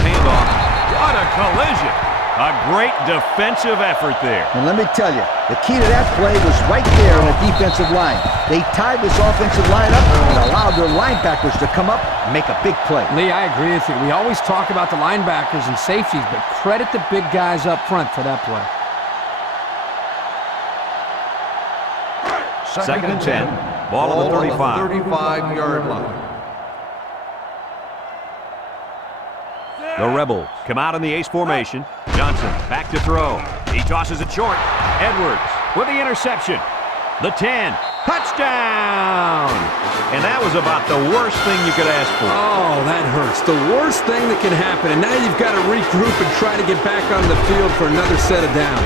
Handoff. What a collision. A great defensive effort there. And let me tell you, the key to that play was right there in the defensive line. They tied this offensive line up and allowed their linebackers to come up and make a big play. Lee, I agree with you. We always talk about the linebackers and safeties, but credit the big guys up front for that play. 2nd and 10. Ball on the 35. 35-yard line. The Rebels come out in the ace formation. Johnson back to throw. He tosses it short. Edwards with the interception. The 10. Touchdown! And that was about the worst thing you could ask for. Oh, that hurts. The worst thing that can happen. And now you've got to regroup and try to get back on the field for another set of downs.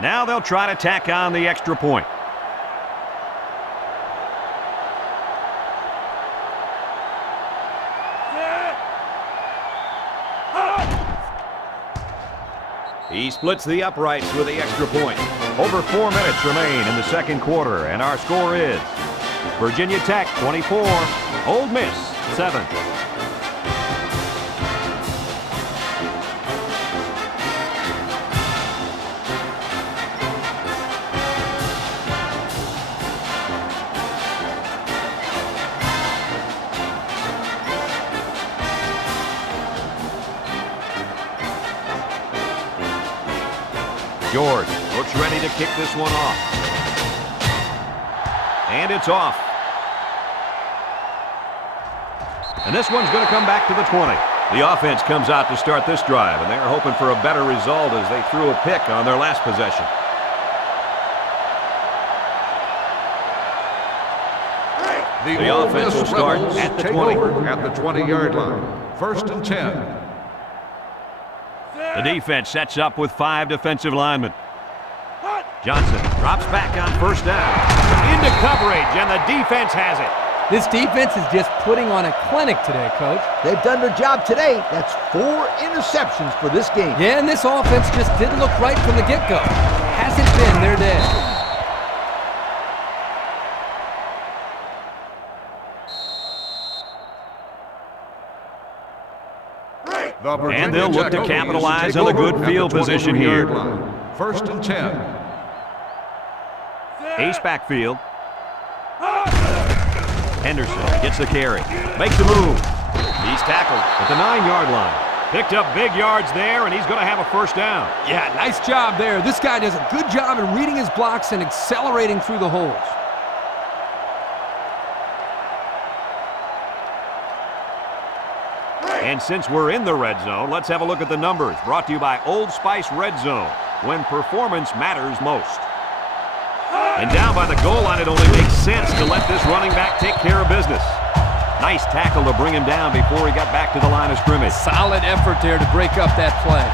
Now they'll try to tack on the extra point. He splits the uprights with the extra point. Over 4 minutes remain in the second quarter, and our score is Virginia Tech 24, Ole Miss 7. George looks ready to kick this one off. And it's off. And this one's going to come back to the 20. The offense comes out to start this drive, and they're hoping for a better result as they threw a pick on their last possession. The offense will start at the 20. At the 20-yard line. 1st and 10. The defense sets up with 5 defensive linemen. Johnson drops back on first down. Into coverage, and the defense has it. This defense is just putting on a clinic today, Coach. They've done their job today. That's 4 interceptions for this game. Yeah, and this offense just didn't look right from the get-go. Hasn't been their day. And they'll look to capitalize on the good field position here. 1st and 10. Ace backfield. Henderson gets the carry. Makes the move. He's tackled at the 9-yard line. Picked up big yards there, and he's going to have a first down. Yeah, nice job there. This guy does a good job in reading his blocks and accelerating through the holes. And since we're in the red zone, let's have a look at the numbers. Brought to you by Old Spice Red Zone, when performance matters most. And down by the goal line, it only makes sense to let this running back take care of business. Nice tackle to bring him down before he got back to the line of scrimmage. Solid effort there to break up that play.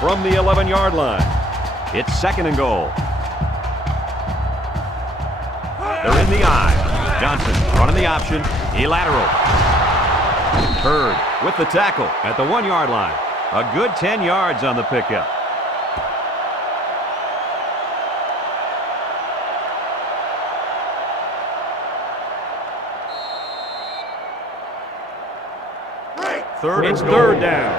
From the 11-yard line, it's 2nd and goal. They're in the eye. Johnson running the option. He lateral. Hurd with the tackle at the 1-yard line. A good 10 yards on the pickup. It's third down.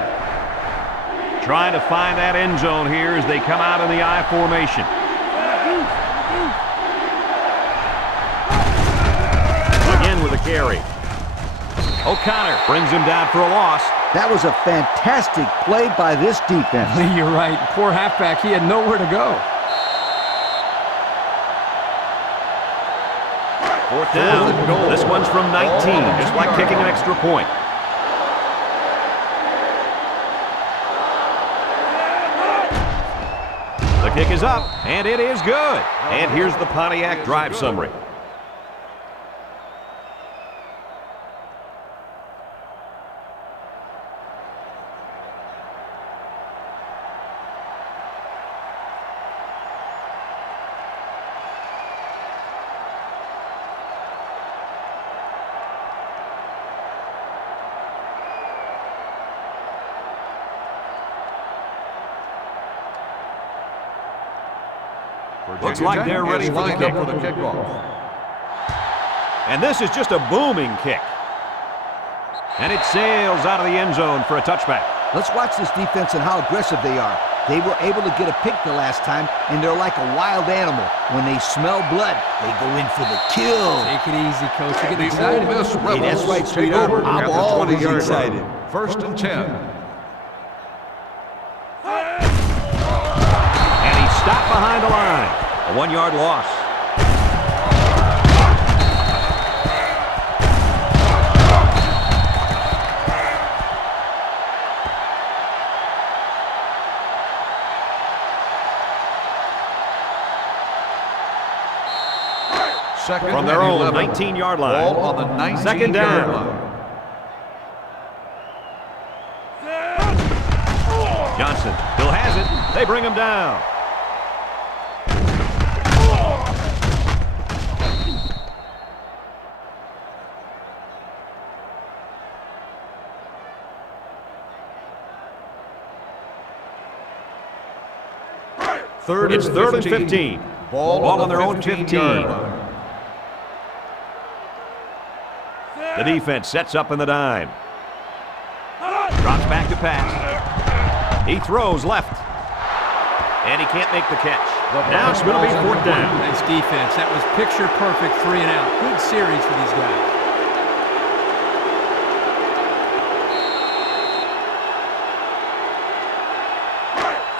Trying to find that end zone here as they come out in the I formation. Again with a carry. O'Connor brings him down for a loss. That was a fantastic play by this defense. You're right. Poor halfback. He had nowhere to go. Fourth down. This one's from 19, just like kicking an extra point. The kick is up, and it is good. And here's the Pontiac drive summary. Looks like they're ready for the kickoff. And this is just a booming kick. And it sails out of the end zone for a touchback. Let's watch this defense and how aggressive they are. They were able to get a pick the last time, and they're like a wild animal. When they smell blood, they go in for the kill. Take it easy, Coach. You get excited. Hey, that's right, sweetheart. I'm always excited. First and 10. Stopped behind the line. A 1-yard loss. Second from their own 11. 19-yard line. Ball on the 19-yard Second down. line. Johnson still has it. They bring him down. It's third and 15. Ball on their own 15. line. The defense sets up in the dime. Drops back to pass. He throws left. And he can't make the catch. Now it's going to be fourth down. Nice defense. That was picture perfect 3 and out. Good series for these guys.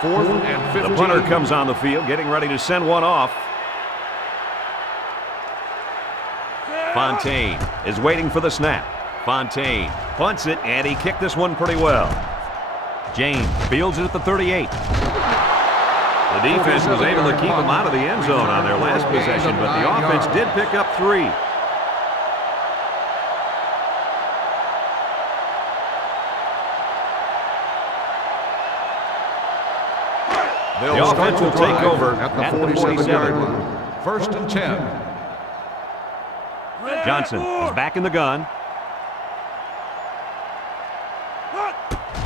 Fourth and 15. The punter comes on the field, getting ready to send one off. Fontaine is waiting for the snap. Fontaine punts it, and he kicked this one pretty well. James fields it at the 38. The defense was able to keep him out of the end zone on their last possession, but the offense did pick up 3. The offense will take over at the 47-yard line. First and 10. Johnson is back in the gun.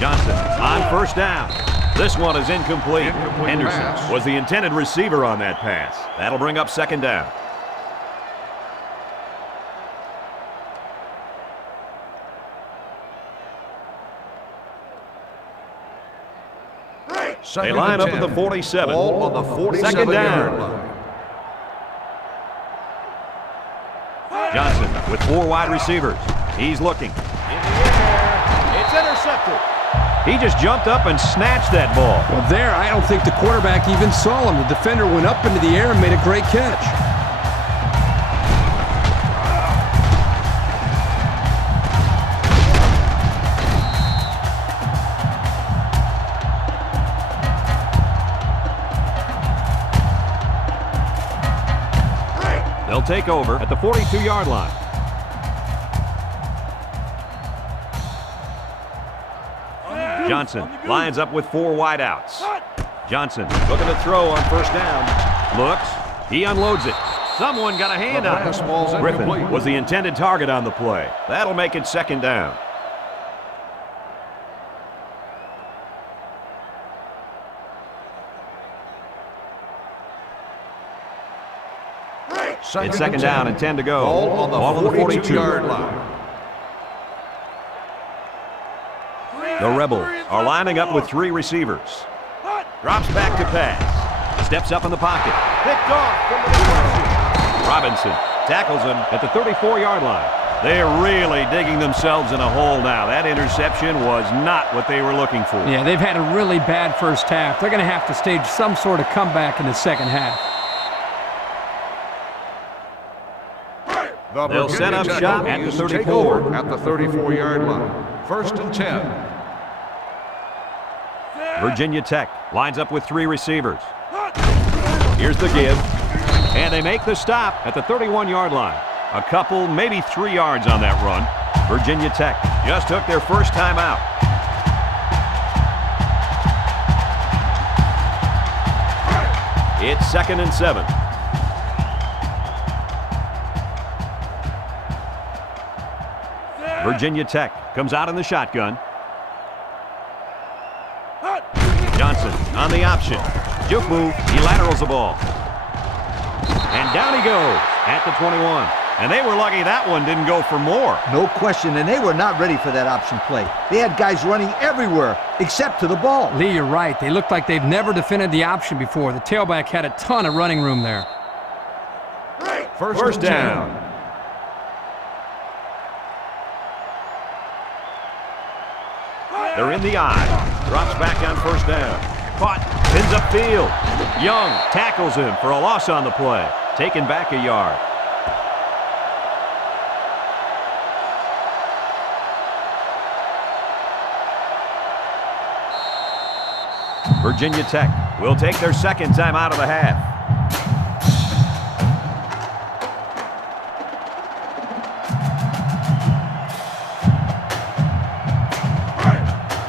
Johnson on first down. This one is incomplete. Henderson pass. was the intended receiver on that pass. That'll bring up second down. They line up at the 47. Ball on the 47 Second down. line. Johnson with 4 wide receivers. He's looking. In the air. It's intercepted. He just jumped up and snatched that ball. Well, there, I don't think the quarterback even saw him. The defender went up into the air and made a great catch. They'll take over at the 42-yard line. Johnson lines up with 4 wideouts. Johnson looking to throw on first down. Looks. He unloads it. Someone got a hand on it. Griffin was the intended target on the play. That'll make it second down. It's second down and 10 to go. Ball on the 42-yard line. The Rebels are lining up with 3 receivers. Drops back to pass. Steps up in the pocket. Picked off from the deflection. Robinson tackles him at the 34-yard line. They're really digging themselves in a hole now. That interception was not what they were looking for. Yeah, they've had a really bad first half. They're going to have to stage some sort of comeback in the second half. They'll set up shop at the 34. At the 34-yard line. 1st and 10. Virginia Tech lines up with 3 receivers. Here's the give. And they make the stop at the 31-yard line. A couple, maybe 3 yards on that run. Virginia Tech just took their first time out. It's 2nd and 7. Virginia Tech comes out in the shotgun. Johnson on the option. Juke move. He laterals the ball. And down he goes at the 21. And they were lucky that one didn't go for more. No question, and they were not ready for that option play. They had guys running everywhere except to the ball. Lee, you're right. They look like they've never defended the option before. The tailback had a ton of running room there. First down. They're in the eye. Drops back on 1st down. Caught. Pins up field. Young tackles him for a loss on the play. Taken back a yard. Virginia Tech will take their 2nd time out of the half.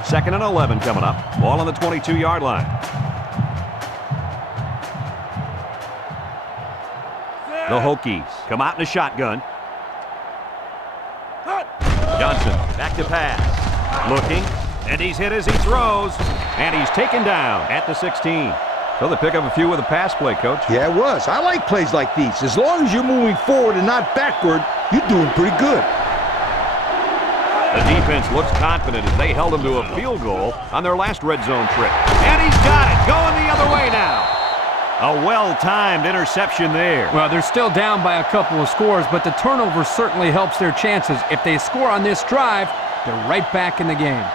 Second and 11 coming up. Ball on the 22-yard line. The Hokies come out in a shotgun. Johnson back to pass. Looking. And he's hit as he throws. And he's taken down at the 16. So they pick up a few with a pass play, Coach. Yeah, it was. I like plays like these. As long as you're moving forward and not backward, you're doing pretty good. The defense looks confident as they held him to a field goal on their last red zone trip. And he's got it. Going the other way now. A well-timed interception there. Well, they're still down by a couple of scores, but the turnover certainly helps their chances. If they score on this drive, they're right back in the game.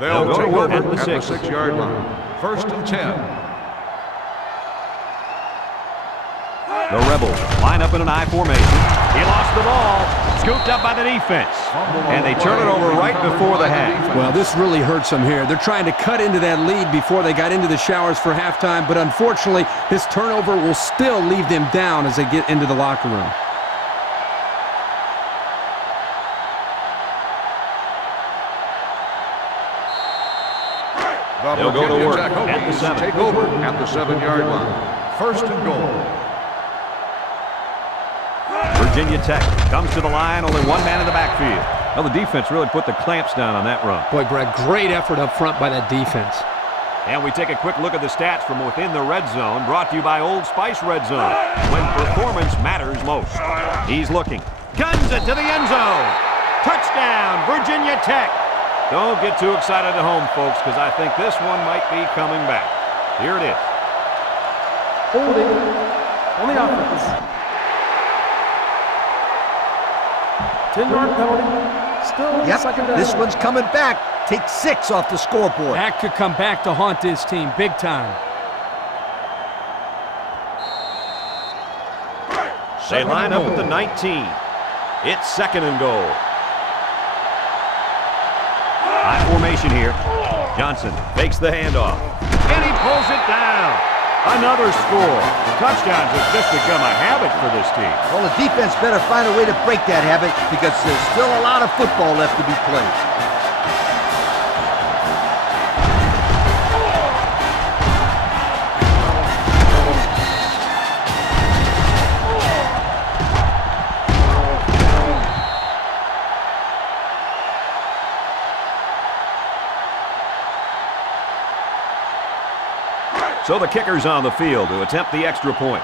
They'll go to take work over at the at the 6. 6-yard line. 1st and 10. The Rebels line up in an I formation. He lost the ball. Scooped up by the defense. And they turn it over right before the half. Well, this really hurts them here. They're trying to cut into that lead before they got into the showers for halftime, but unfortunately, this turnover will still leave them down as they get into the locker room. They'll go to work at the 7. Take over at the 7-yard line. 1st and goal. Virginia Tech comes to the line, only one man in the backfield. Well, the defense really put the clamps down on that run. Boy, Brad, great effort up front by that defense. And we take a quick look at the stats from within the red zone, brought to you by Old Spice Red Zone, when performance matters most. He's looking. Guns it to the end zone. Touchdown, Virginia Tech. Don't get too excited at home, folks, because I think this one might be coming back. Here it is. Holding on the offense. 10-yard penalty. Still second down. This one's coming back. Take 6 off the scoreboard. That could come back to haunt this team big time. They line up at the 19. It's 2nd and goal. High formation here. Johnson fakes the handoff. And he pulls it down. Another score. Touchdowns have just become a habit for this team. Well, the defense better find a way to break that habit because there's still a lot of football left to be played. So the kicker's on the field to attempt the extra point.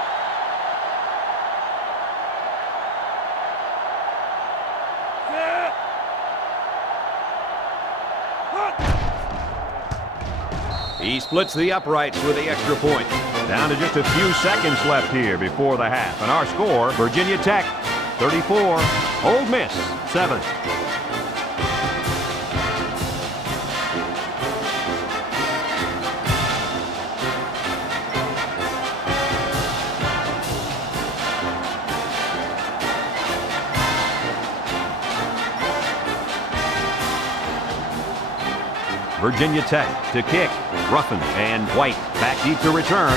He splits the uprights with the extra point. Down to just a few seconds left here before the half. And our score, Virginia Tech 34, Ole Miss 7. Virginia Tech to kick. Ruffin and White back deep to return.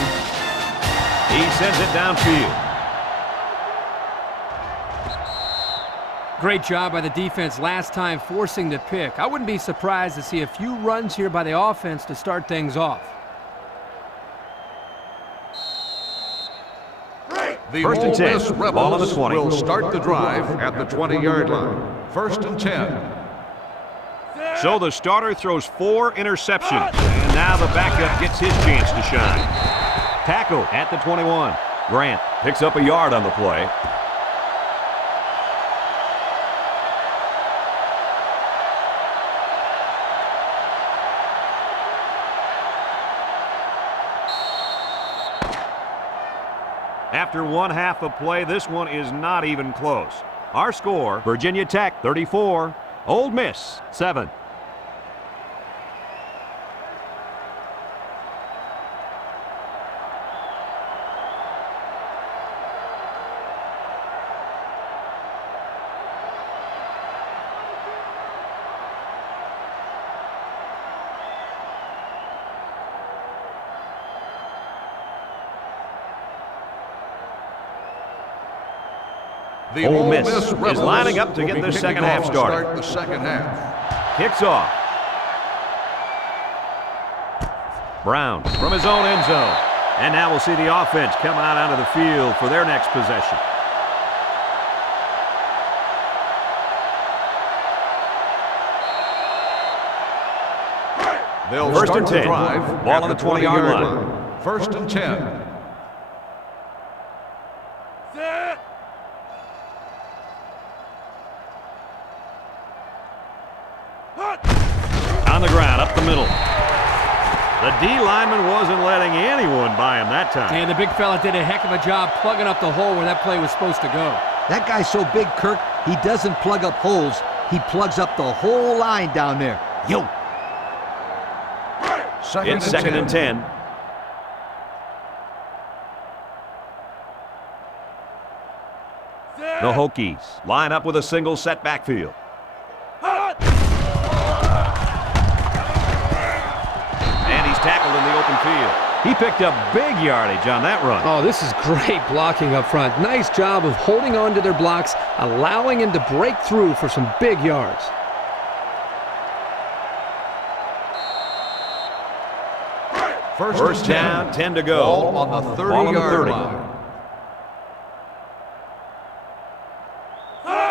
He sends it downfield. Great job by the defense last time forcing the pick. I wouldn't be surprised to see a few runs here by the offense to start things off. The First and Ole 10. Miss Ball on the Rebels 20. will start the drive at the 20-yard line. First and 10. So the starter throws 4 interceptions. And now the backup gets his chance to shine. Tackle at the 21. Grant picks up a yard on the play. After one half of play, this one is not even close. Our score, Virginia Tech 34, Ole Miss 7. The Ole Miss Rebels is lining up to will get be the kicking second off half to started. start the second half. Kicks off. Brown from his own end zone. And now we'll see the offense come out onto the field for their next possession. They'll First start and the 10. drive Ball at on the the 20-yard 20-yard line. First and 10. On the ground, up the middle. The D lineman wasn't letting anyone by him that time. And the big fella did a heck of a job plugging up the hole where that play was supposed to go. That guy's so big, Kirk, he doesn't plug up holes. He plugs up the whole line down there. Yo! It's second and 10. The Hokies line up with a single set backfield. And he's tackled in the open field. He picked up big yardage on that run. Oh, this is great blocking up front. Nice job of holding on to their blocks, allowing him to break through for some big yards. First down, 10 to go. Ball on the 30-yard line.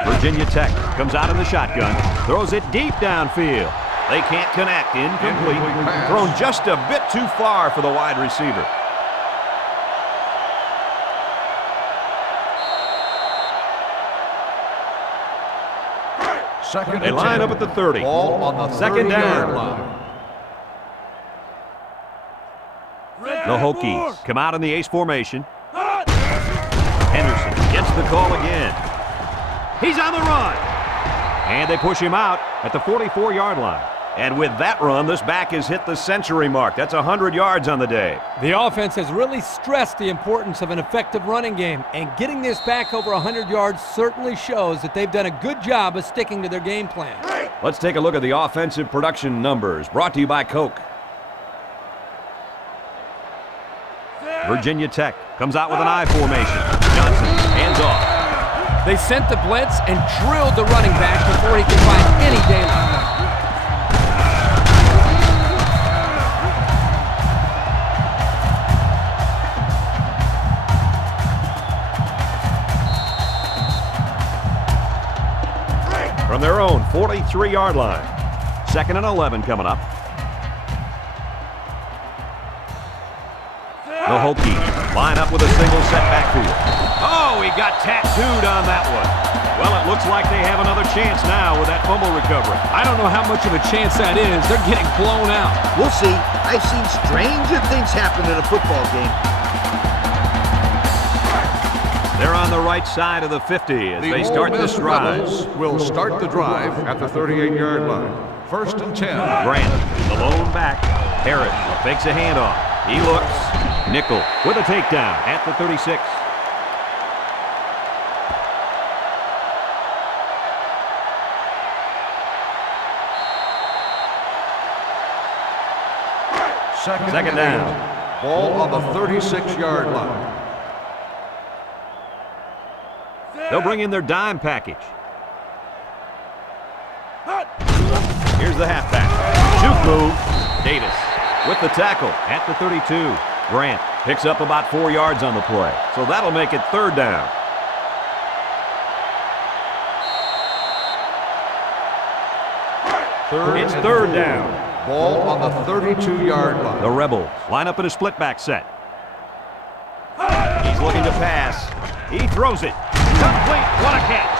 Virginia Tech comes out in the shotgun, throws it deep downfield. They can't connect. Incomplete. pass. Thrown just a bit too far for the wide receiver. Second They and line 10. up at the 30. Ball on the Second 30-yard down. line. The Hokies come out in the ace formation. Henderson gets the call again. He's on the run. And they push him out at the 44-yard line. And with that run, this back has hit the century mark. That's 100 yards on the day. The offense has really stressed the importance of an effective running game, and getting this back over 100 yards certainly shows that they've done a good job of sticking to their game plan. Let's take a look at the offensive production numbers, brought to you by Coke. Virginia Tech comes out with an I formation. Johnson, hands off. They sent the blitz and drilled the running back before he could find any daylight. From their own 43-yard line. Second and 11 coming up. The Hokies line up with a single set backfield. Oh, he got tattooed on that one. Well, it looks like they have another chance now with that fumble recovery. I don't know how much of a chance that is. They're getting blown out. We'll see. I've seen stranger things happen in a football game. They're on the right side of the 50 as they start this drive. Will start the drive at the 38-yard line. 1st and 10. Grant, the lone back. Harris fakes a handoff. He looks. Nickel with a takedown at the 36. Second down. Ball on the 36-yard line. They'll bring in their dime package. Here's the halfback. Juke move. Davis with the tackle at the 32. Grant picks up about 4 yards on the play. So that'll make it 3rd down. It's 3rd down. Ball on the 32-yard line. The Rebels line up in a split back set. He's looking to pass. He throws it. Complete. What a catch.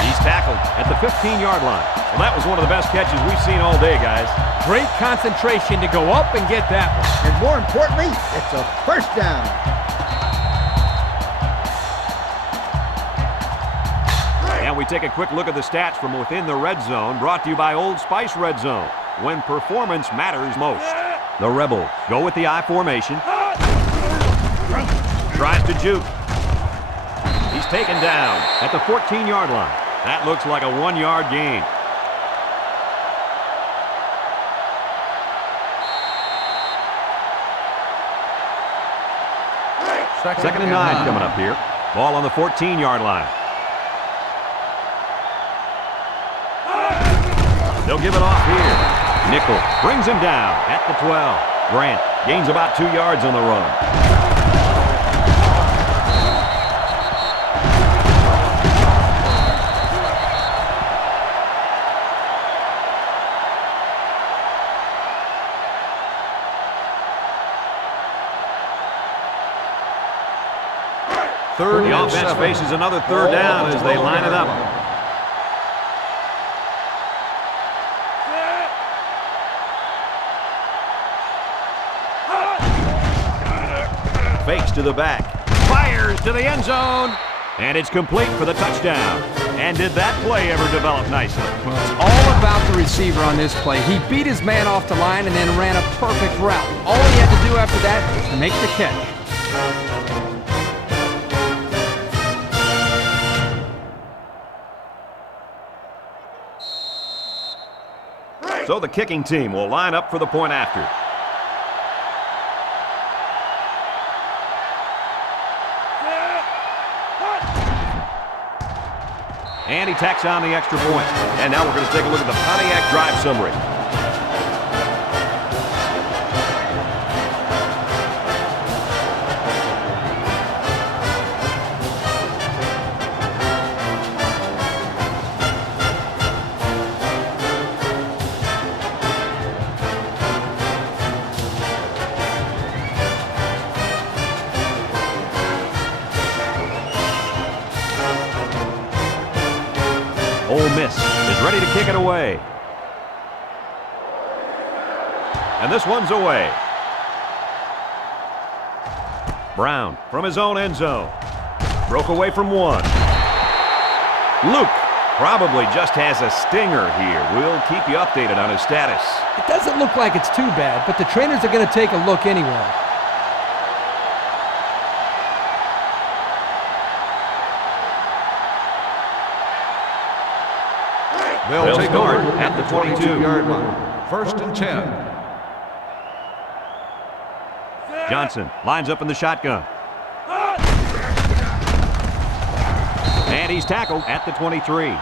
He's tackled at the 15-yard line. Well, that was one of the best catches we've seen all day, guys. Great concentration to go up and get that one. And more importantly, it's a 1st down. And we take a quick look at the stats from within the red zone, brought to you by Old Spice Red Zone, when performance matters most. The Rebels go with the I formation. Tries to juke. He's taken down at the 14-yard line. That looks like a 1-yard gain. Second and 9 coming up here. Ball on the 14-yard line. They'll give it off here. Nickel brings him down at the 12. Grant gains about 2 yards on the run. The offense faces another 3rd down as they line it up. Fakes to the back. Fires to the end zone. And it's complete for the touchdown. And did that play ever develop nicely? Well, it's all about the receiver on this play. He beat his man off the line and then ran a perfect route. All he had to do after that was to make the catch. So the kicking team will line up for the point after. And he tacks on the extra point. And now we're going to take a look at the Pontiac drive summary. Ole Miss is ready to kick it away. And this one's away. Brown from his own end zone. Broke away from one. Luke probably just has a stinger here. We'll keep you updated on his status. It doesn't look like it's too bad, but the trainers are going to take a look anyway. They'll take start over at the 22-yard line. 1st and 10. Johnson lines up in the shotgun. And he's tackled at the 23.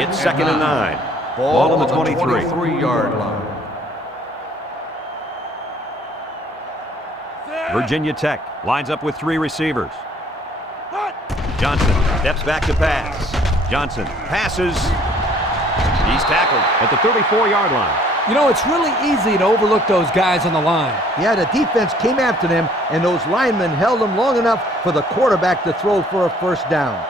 It's 2nd and 9. Ball on the 23-yard line. Virginia Tech lines up with 3 receivers. Johnson steps back to pass. Johnson passes. He's tackled at the 34-yard line. You know, it's really easy to overlook those guys on the line. Yeah, the defense came after them, and those linemen held them long enough for the quarterback to throw for a first down.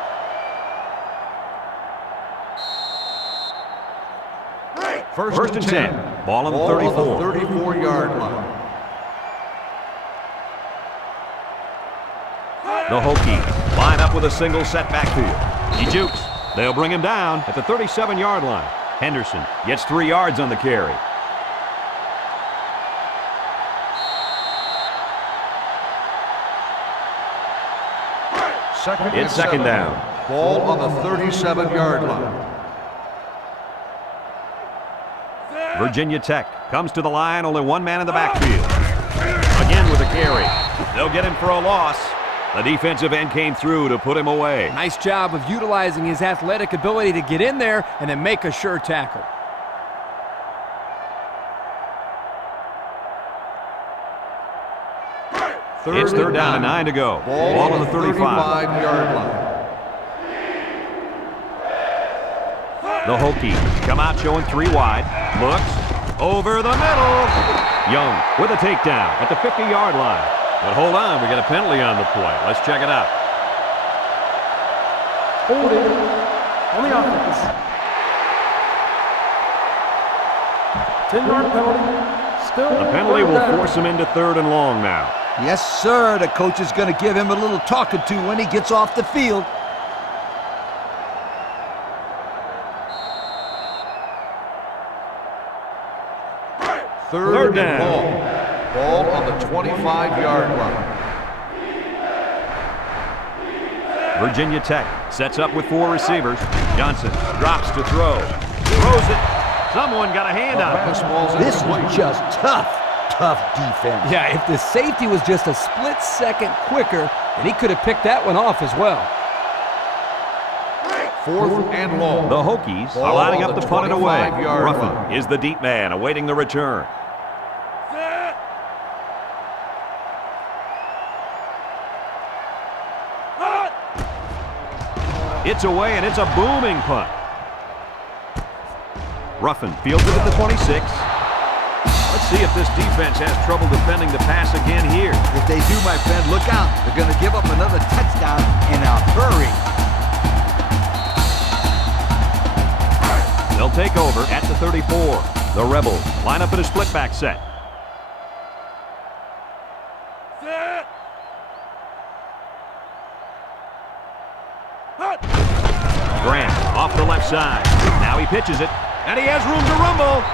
First and 10. Ball on the 34. 34-yard line. The Hokies line up with a single set backfield. He jukes. They'll bring him down at the 37-yard line. Henderson gets 3 yards on the carry. It's second down. Ball on the 37-yard line. Virginia Tech comes to the line, only one man in the backfield. Again with a carry. They'll get him for a loss. The defensive end came through to put him away. Nice job of utilizing his athletic ability to get in there and then make a sure tackle. It's third down and 9 to go. Ball on the 35-yard line. The Hokies come out showing 3 wide. Looks over the middle. Young with a takedown at the 50-yard line. But hold on, we got a penalty on the play. Let's check it out. Holding on the offense. 10-yard penalty. Still The penalty will force him into third and long now. Yes, sir. The coach is going to give him a little talking to when he gets off the field. Third down. Ball on the 25-yard line. Virginia Tech sets up with 4 receivers. Johnson drops to throw. Throws it. Someone got a hand on it. This was just tough defense. Yeah, if the safety was just a split second quicker, then he could have picked that one off as well. Fourth and long. The Hokies are lining up to punt it away. 25-yard Ruffin line. is the deep man awaiting the return. It's away, and it's a booming punt. Ruffin fields it at the 26. Let's see if this defense has trouble defending the pass again here. If they do, my friend, look out. They're going to give up another touchdown in a hurry. They'll take over at the 34. The Rebels line up in a split back set. Grant off the left side. Now he pitches it, and he has room to rumble.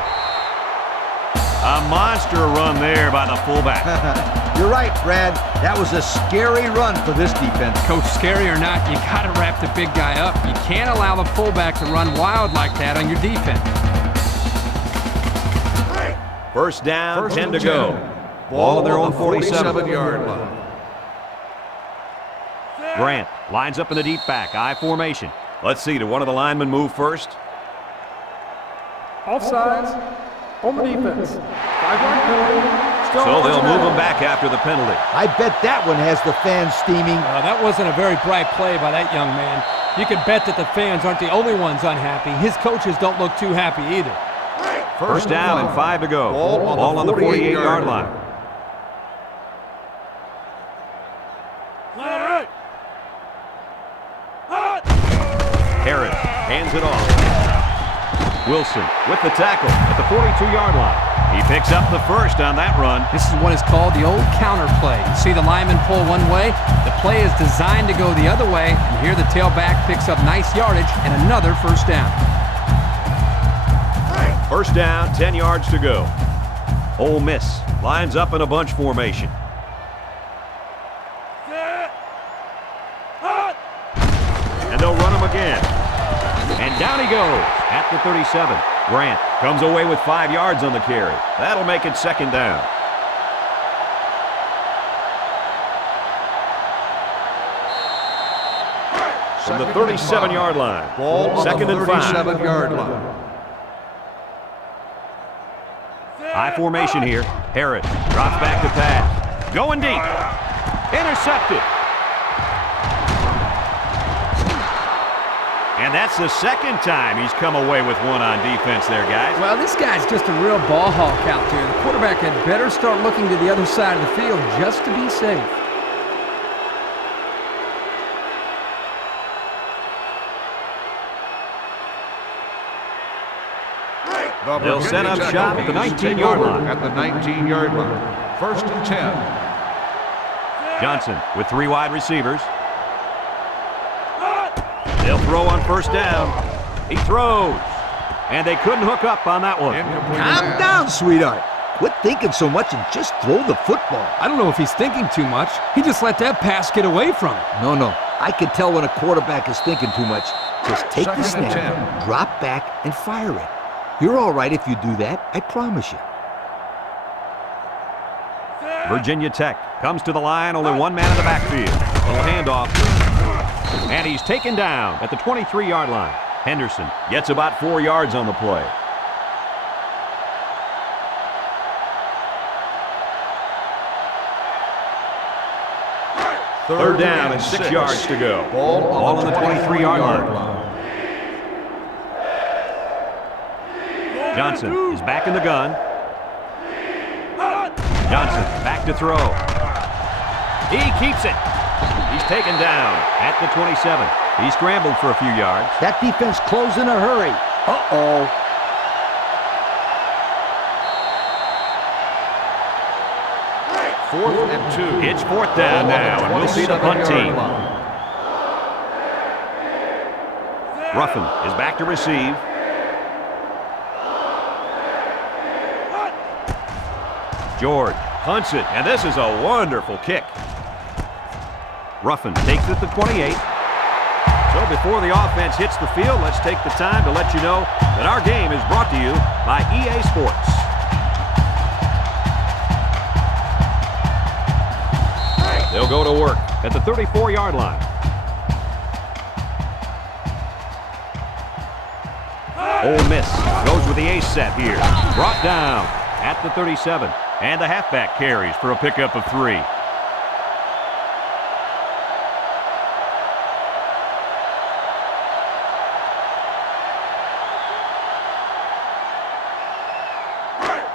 A monster run there by the fullback. You're right, Brad. That was a scary run for this defense. Coach, scary or not, you got to wrap the big guy up. You can't allow the fullback to run wild like that on your defense. First down, 10 to go. Ball on their own 47. 47-yard line. Grant lines up in the deep back, I formation. Let's see, did one of the linemen move first? offsides on the defense. 5-yard penalty. Still So they'll move him down. back after the penalty. I bet that one has the fans steaming. That wasn't a very bright play by that young man. You can bet that the fans aren't the only ones unhappy. His coaches don't look too happy either. First down and 5 to go. Ball on the 48-yard line. Harris hands it off. Wilson with the tackle at the 42-yard line. He picks up the first on that run. This is what is called the old counter play. You see the lineman pull one way, the play is designed to go the other way, and here the tailback picks up nice yardage and another first down. First down, 10 yards to go. Ole Miss lines up in a bunch formation. And they'll run him again. And down he goes at the 37. Grant comes away with 5 yards on the carry. That'll make it second down. From the 37-yard line. Second and 5. 37-yard line. High formation here. Harris drops back to pass. Going deep. Intercepted. And that's the second time he's come away with one on defense there, guys. Well, this guy's just a real ball hawk out there. The quarterback had better start looking to the other side of the field just to be safe. They'll set up shop at the 19-yard line. At the 19-yard line. First and 10. Johnson with 3 wide receivers. They'll throw on first down. He throws. And they couldn't hook up on that one. Calm down, sweetheart. Quit thinking so much and just throw the football. I don't know if he's thinking too much. He just let that pass get away from him. No. I can tell when a quarterback is thinking too much. Just take the Second and snap, drop back, and fire it. You're all right if you do that, I promise you. Virginia Tech comes to the line, only one man in the backfield. Little handoff. And he's taken down at the 23-yard line. Henderson gets about 4 yards on the play. Third down and 6 yards to go. Ball on the 23-yard line. Johnson is back in the gun. Johnson back to throw. He keeps it. He's taken down at the 27. He scrambled for a few yards. That defense closed in a hurry. Uh-oh. Fourth and 2. It's fourth down now, and we'll see the punt team. Ruffin is back to receive. George punts it, and this is a wonderful kick. Ruffin takes it to 28. So before the offense hits the field, let's take the time to let you know that our game is brought to you by EA Sports. They'll go to work at the 34-yard line. Ole Miss goes with the ace set here. Brought down at the 37. And the halfback carries for a pickup of 3.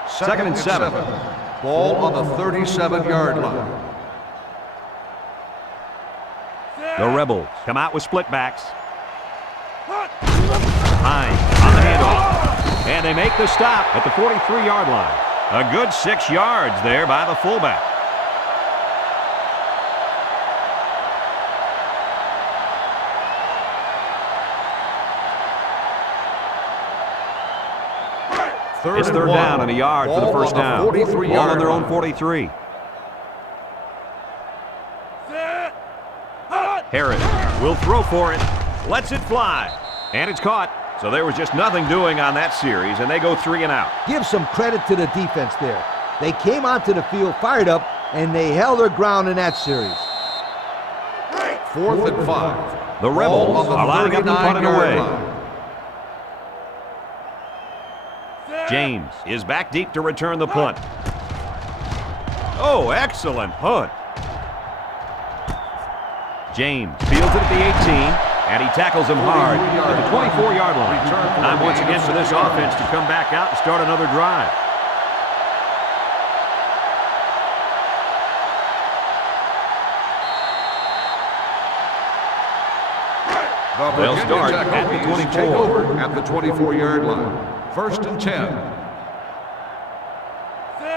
Second and 7. Ball on the 37-yard line. The Rebels come out with split backs. Hines on the handoff. And they make the stop at the 43-yard line. A good 6 yards there by the fullback. It's third down and a yard for the first down. Ball on their own 43. Harris will throw for it. Lets it fly. And it's caught. So there was just nothing doing on that series, and they go 3 and out. Give some credit to the defense there. They came onto the field fired up, and they held their ground in that series. Fourth and 5. The Rebels are lining up and punting away. James is back deep to return the punt. Oh, excellent punt. James fields it at the 18. And he tackles him hard at the 24-yard line. Time once again for this offense to come back out and start another drive. They'll start at the 24. At the 24-yard line. First and 10.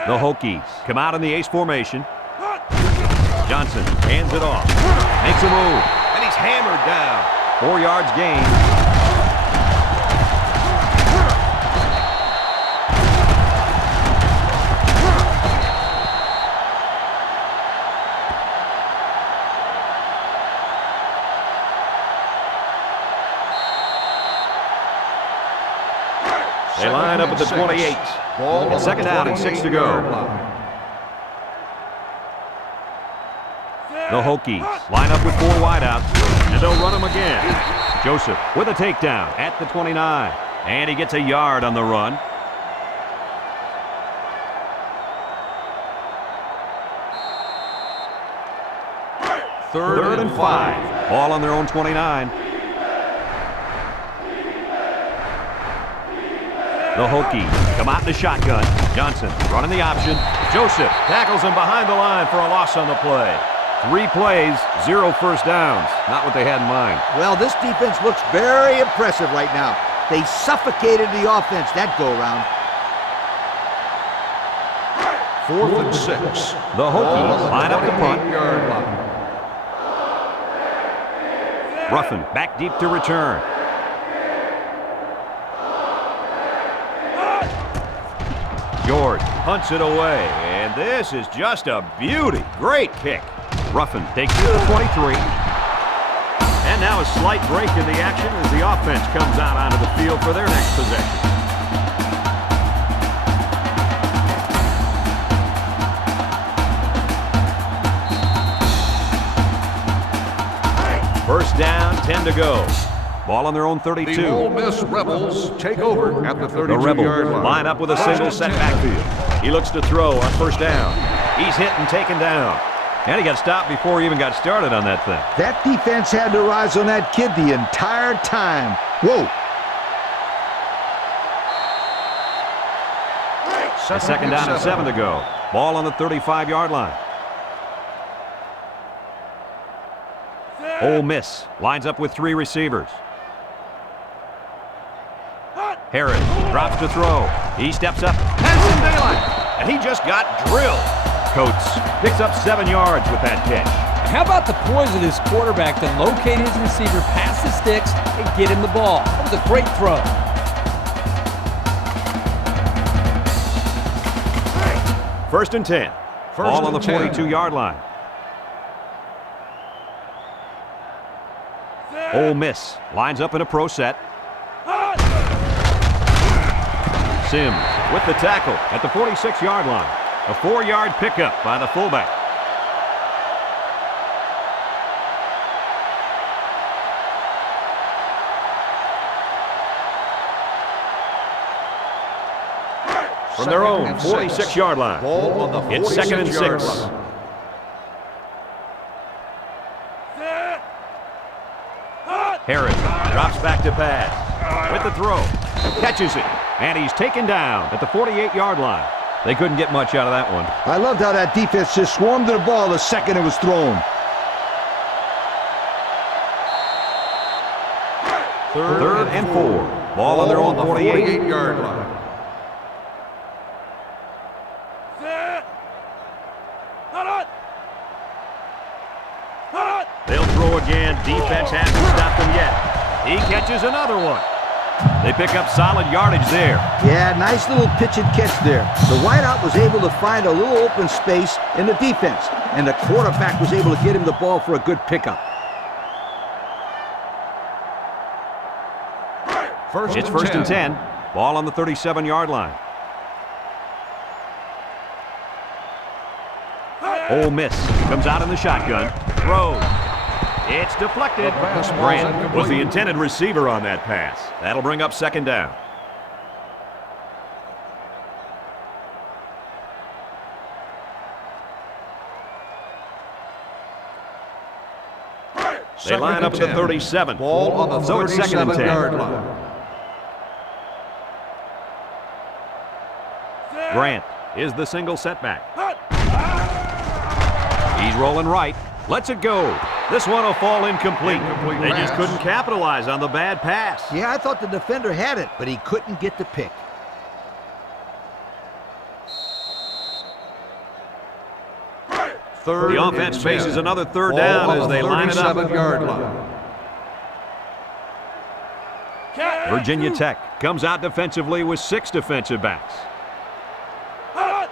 The Hokies come out in the ace formation. Johnson hands it off. Makes a move. And he's hammered down. 4 yards gained. They line up at the 28. It's second down and 6 to go. The Hokies line up with 4 wideouts, and they'll run them again. Joseph with a takedown at the 29, and he gets a yard on the run. Third and 5. Ball on their own 29. The Hokies come out in the shotgun. Johnson running the option. Joseph tackles him behind the line for a loss on the play. 3 plays, 0 first downs. Not what they had in mind. Well, this defense looks very impressive right now. They suffocated the offense that go-round. 4th and 6. The Hokies line up the punt. 28-yard line. Ruffin back deep to return. George punts it away, and this is just a beauty. Great kick. Ruffin takes it to the 23. And now a slight break in the action as the offense comes out onto the field for their next possession. First down, 10 to go. Ball on their own 32. The Ole Miss Rebels take over at the 32-yard The Rebels line. line up with a single set backfield. He looks to throw on first down. He's hit and taken down. And he got stopped before he even got started on that thing. That defense had their eyes on that kid the entire time. Whoa. A second down and 7 to go. Ball on the 35-yard line. Ole Miss lines up with 3 receivers. Harris drops to throw. He steps up, has some daylight, and he just got drilled. Coates picks up 7 yards with that catch. How about the poise of this quarterback to locate his receiver past the sticks and get him the ball? That was a great throw. First and 10. Ball on the 42-yard line. Ole Miss lines up in a pro set. Sims with the tackle at the 46-yard line. A 4-yard pickup by the fullback. From their own 46-yard line. Ball on the It's 2nd and 6. line. Harris drops back to pass. With the throw. Catches it. And he's taken down at the 48-yard line. They couldn't get much out of that one. I loved how that defense just swarmed to the ball the second it was thrown. 3rd and 4. Ball on their own 48. 48-yard line. They'll throw again. Defense hasn't stopped them yet. He catches another one. They pick up solid yardage there. Yeah, nice little pitch and catch there. The wideout was able to find a little open space in the defense, and the quarterback was able to get him the ball for a good pickup. It's first and 10. Ball on the 37-yard line. Ole Miss comes out in the shotgun. Throws. It's deflected. Grant was the intended receiver on that pass. That'll bring up 2nd down. They line up at the 37. Ball on the So it's 2nd and 10. 37-yard line. Grant is the single setback. He's rolling right. Lets it go. This one will fall incomplete. They just couldn't capitalize on the bad pass. Yeah, I thought the defender had it, but he couldn't get the pick. The offense faces another 3rd down as they line it up. 37-yard line. Virginia Tech comes out defensively with 6 defensive backs.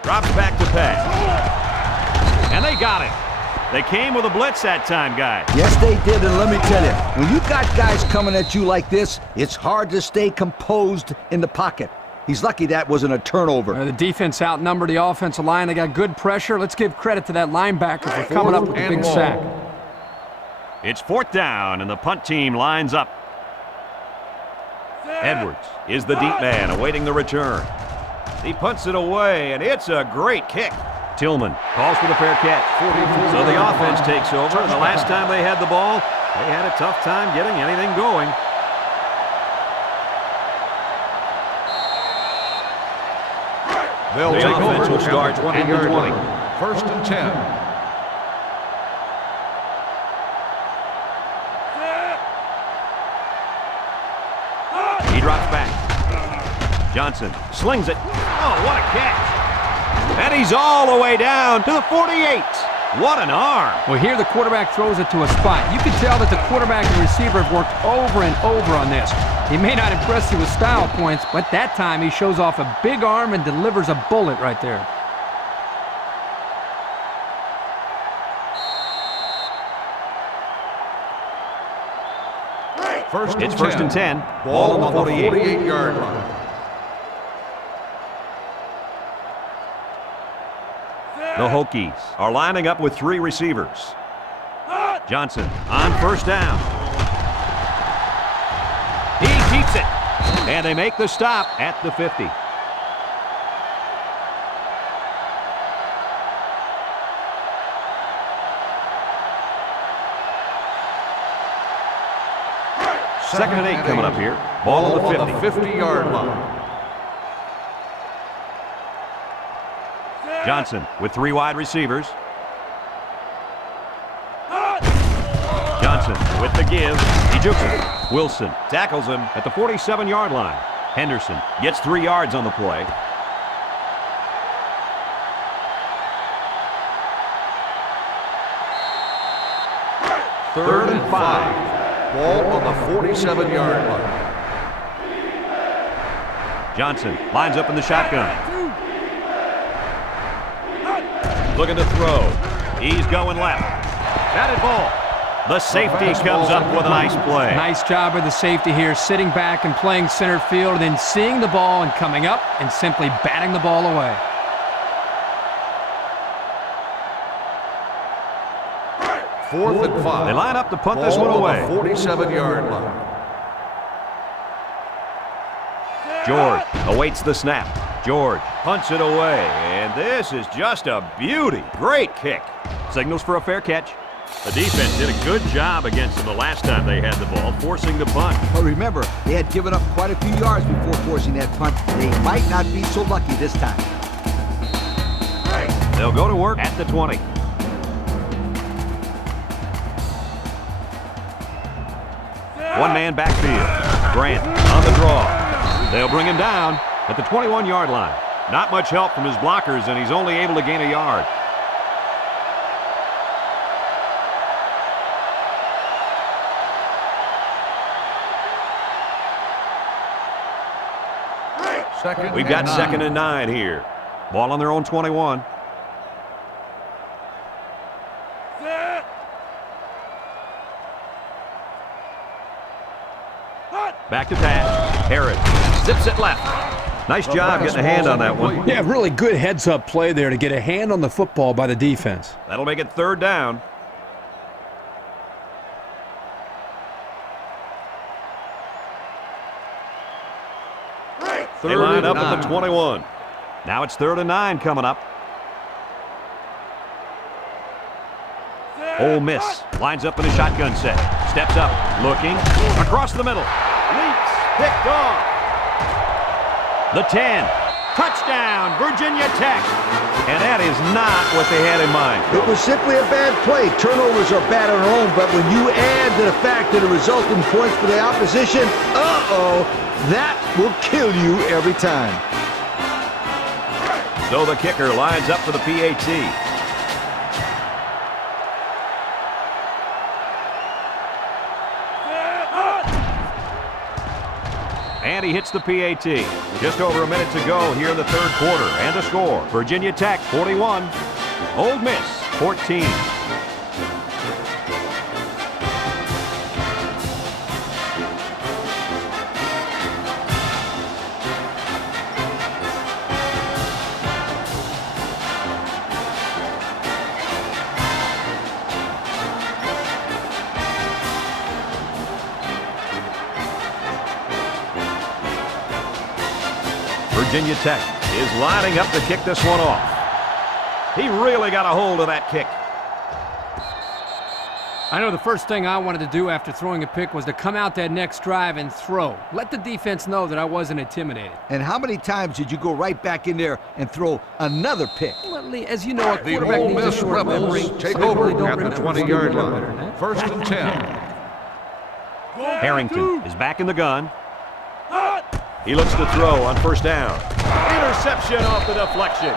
Drops back to pass. And they got it. They came with a blitz that time, guys. Yes, they did, and let me tell you, when you got guys coming at you like this, it's hard to stay composed in the pocket. He's lucky that wasn't a turnover. The defense outnumbered the offensive line. They got good pressure. Let's give credit to that linebacker for coming up with a big sack. It's 4th down, and the punt team lines up. Edwards is the deep man awaiting the return. He punts it away, and it's a great kick. Tillman calls for the fair catch. So the offense takes over, and the last time they had the ball, they had a tough time getting anything going. They'll The take offense over will start at the at the 20-yard 20. line. First and 10. He drops back. Johnson slings it. Oh, what a catch. And he's all the way down to the 48. What an arm. Well, here the quarterback throws it to a spot. You can tell that the quarterback and receiver have worked over and over on this. He may not impress you with style points, but that time he shows off a big arm and delivers a bullet right there. It's first and 10. Ball on the 48-yard line. The Hokies are lining up with 3 receivers. Johnson on first down. He keeps it. And they make the stop at the 50. Second and 8 coming up here. Ball on the 50. 50-yard line. Johnson with 3 wide receivers. Johnson with the give. He jukes it. Wilson tackles him at the 47-yard line. Henderson gets 3 yards on the play. Third and 5. Ball on the 47-yard line. Johnson lines up in the shotgun. Looking to throw. He's going left. Batted ball. The safety comes up with a nice play. Nice job of the safety here, sitting back and playing center field, and then seeing the ball and coming up and simply batting the ball away. Fourth and 5. They line up to punt this one Ball away. on the 47-yard line. George awaits the snap. George punts it away, and this is just a beauty. Great kick. Signals for a fair catch. The defense did a good job against them the last time they had the ball, forcing the punt. But remember, they had given up quite a few yards before forcing that punt. They might not be so lucky this time. They'll go to work at the 20. One-man backfield. Grant on the draw. They'll bring him down at the 21-yard line. Not much help from his blockers, and he's only able to gain a yard. We've got 2nd and 9 here. Ball on their own 21. Back to pass. Harris zips it left. Nice job getting a hand on that one. Yeah, really good heads-up play there to get a hand on the football by the defense. That'll make it 3rd down. They line up at the 21. Now it's 3rd and 9 coming up. Ole Miss lines up in a shotgun set. Steps up, looking, across the middle. Leaps, picked off. The 10. Touchdown, Virginia Tech. And that is not what they had in mind. It was simply a bad play. Turnovers are bad on their own, but when you add to the fact that it resulted in points for the opposition, that will kill you every time. So the kicker lines up for the PAT. And he hits the PAT. Just over a minute to go here in the 3rd quarter. And the score, Virginia Tech 41, Ole Miss 14. Virginia Tech is lining up to kick this one off. He really got a hold of that kick. I know the first thing I wanted to do after throwing a pick was to come out that next drive and throw. Let the defense know that I wasn't intimidated. And how many times did you go right back in there and throw another pick? Well, Lee, as you know, a The quarterback Ole needs a Miss short memory. Rebels take so I really over don't at the remember 20-yard better line. than that. 1st and 10. Harrington is back in the gun. He looks to throw on 1st down. Interception off the deflection.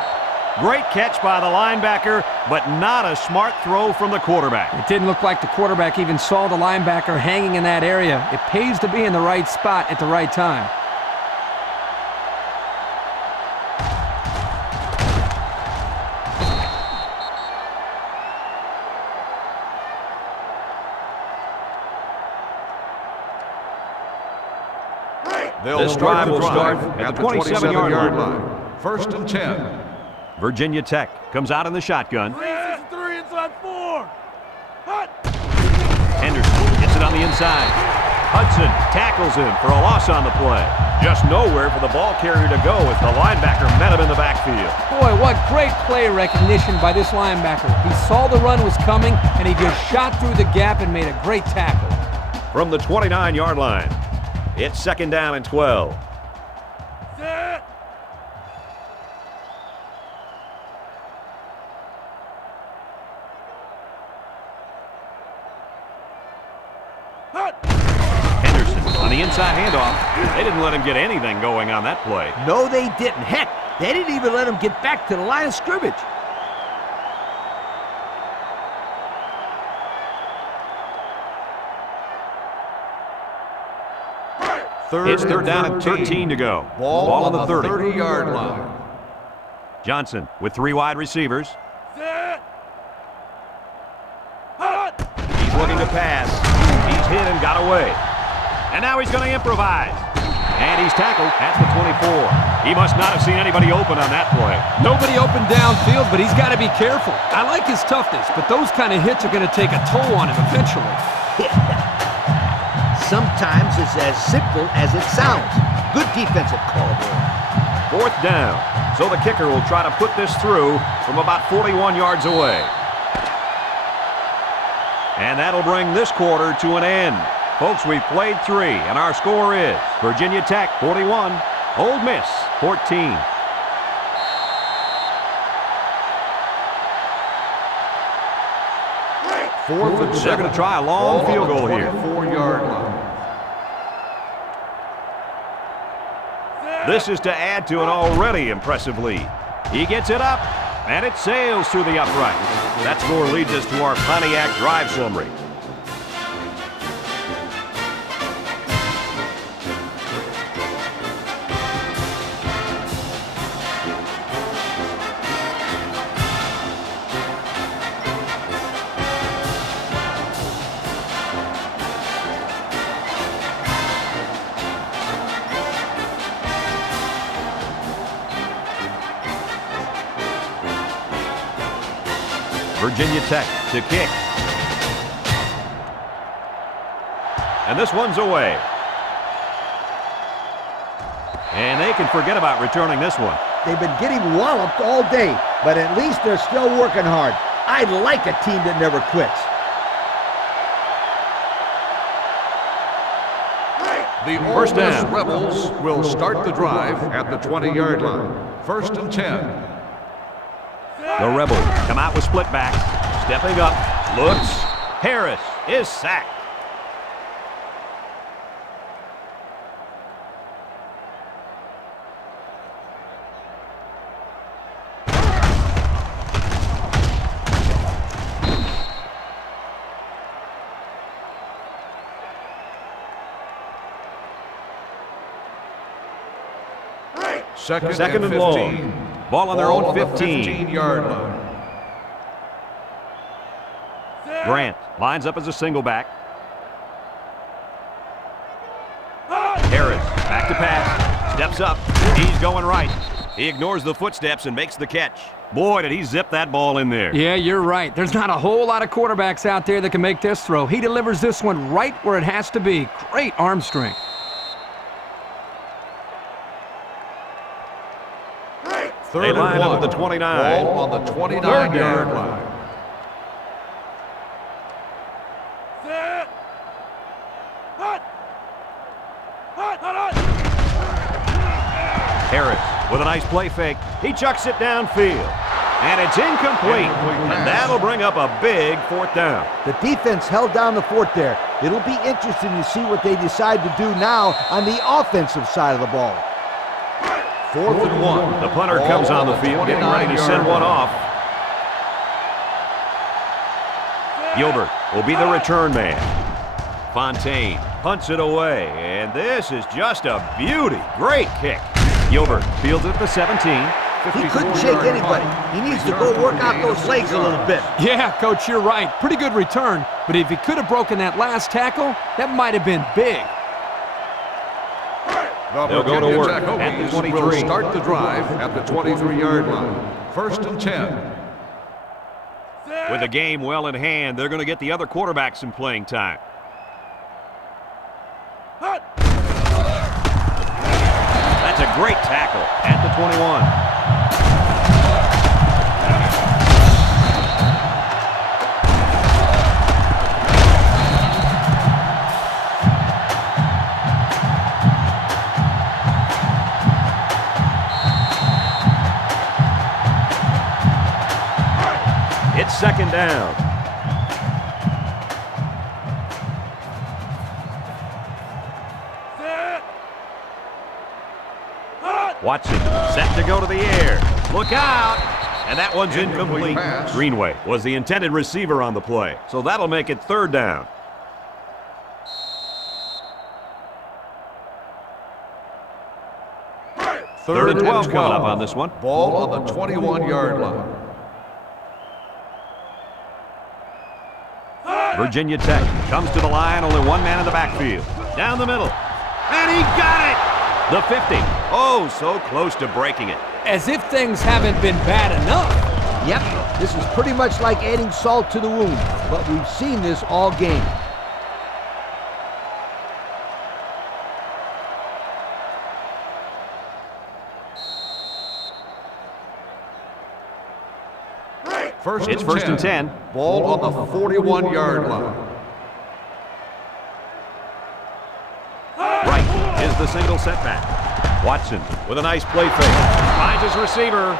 Great catch by the linebacker, but not a smart throw from the quarterback. It didn't look like the quarterback even saw the linebacker hanging in that area. It pays to be in the right spot at the right time. This drive will start at the 27-yard line. 1st and 10. Virginia Tech comes out in the shotgun. 3 inside 4. Henderson gets it on the inside. Hudson tackles him for a loss on the play. Just nowhere for the ball carrier to go as the linebacker met him in the backfield. Boy, what great play recognition by this linebacker. He saw the run was coming, and he just shot through the gap and made a great tackle. From the 29-yard line, it's 2nd down and 12. Set. Henderson on the inside handoff. They didn't let him get anything going on that play. No, they didn't. Heck, they didn't even let him get back to the line of scrimmage. It's 3rd down and 13 to go. Ball on the 30. 30-yard line. Johnson with 3 wide receivers. Set. He's looking to pass. He's hit and got away. And now he's going to improvise. And he's tackled at the 24. He must not have seen anybody open on that play. Nobody open downfield, but he's got to be careful. I like his toughness, but those kind of hits are going to take a toll on him eventually. Sometimes it's as simple as it sounds. Good defensive call there. 4th down. So the kicker will try to put this through from about 41 yards away. And that'll bring this quarter to an end. Folks, we've played 3, and our score is Virginia Tech 41, Ole Miss 14. Fourth and They're going to try a long field goal here. 4-yard line. This is to add to an already impressive lead. He gets it up, and it sails through the upright. That score leads us to our Pontiac drive summary. Virginia Tech to kick. And this one's away. And they can forget about returning this one. They've been getting walloped all day, but at least they're still working hard. I like a team that never quits. The First Ole Miss down. Rebels will start the drive at the 20-yard line. 1st and 10. The Rebels come out with split backs. Stepping up. Looks. Harris is sacked. Second and 15. long. Ball on their own 15. 15-yard line. Grant lines up as a single back. Harris back to pass. Steps up. He's going right. He ignores the footsteps and makes the catch. Boy, did he zip that ball in there. Yeah, you're right. There's not a whole lot of quarterbacks out there that can make this throw. He delivers this one right where it has to be. Great arm strength. They line up at the 29. Ball on the 29-yard line. Harris with a nice play fake. He chucks it downfield. And it's incomplete. And that'll bring up a big 4th down. The defense held down the fort there. It'll be interesting to see what they decide to do now on the offensive side of the ball. 4th and 1. The punter comes on the field, getting ready to send one off. Gilbert will be the return man. Fontaine punts it away, and this is just a beauty. Great kick. Gilbert fields it at the 17. He couldn't shake anybody. He needs to go work out those legs a little bit. Yeah, Coach, you're right. Pretty good return. But if he could have broken that last tackle, that might have been big. They'll go to work at the 23. Will start the drive at the 23-yard line. 1st and 10. With the game well in hand, they're going to get the other quarterback some playing time. That's a great tackle at the 21. It's 2nd down. Watson set to go to the air. Look out! And that one's incomplete. Greenway was the intended receiver on the play, so that'll make it 3rd down. Third and 12 coming up on this one. Ball on the 21-yard line. Virginia Tech comes to the line, only one man in the backfield. Down the middle. And he got it! The 50. Oh, so close to breaking it. As if things haven't been bad enough. Yep, this is pretty much like adding salt to the wound, but we've seen this all game. It's 1st and 10. Ball on the 41-yard line. Right is the single setback. Watson with a nice play fake. Finds his receiver.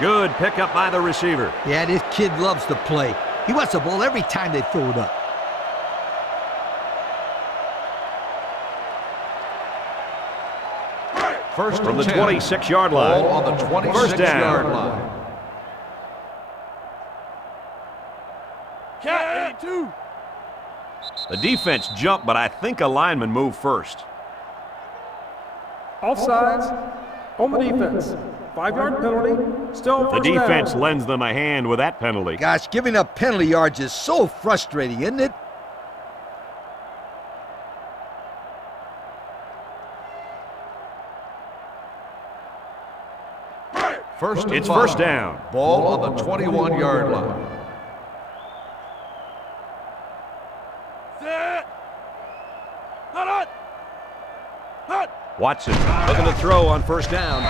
Good pickup by the receiver. Yeah, this kid loves to play. He wants the ball every time they throw it up. First From the 10. 26-yard line. Ball on the 26-yard line. Cat 82. The defense jumped, but I think a lineman moved first. Offsides on the defense. 5-yard penalty. Still The first defense down. lends them a hand with that penalty. Gosh, giving up penalty yards is so frustrating, isn't it? It's first down. Ball on the 21-yard line. Watson looking to throw on first down.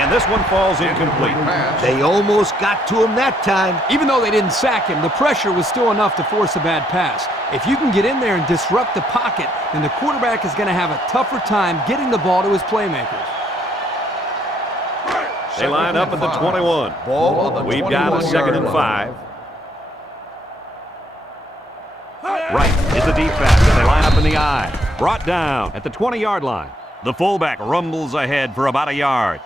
And this one falls incomplete. They almost got to him that time. Even though they didn't sack him, the pressure was still enough to force a bad pass. If you can get in there and disrupt the pocket, then the quarterback is going to have a tougher time getting the ball to his playmakers. They line up at the 21. Ball on the We've got a 2nd and 5. Right is the deep pass, and they line up in the I. Brought down at the 20-yard line. The fullback rumbles ahead for about a yard.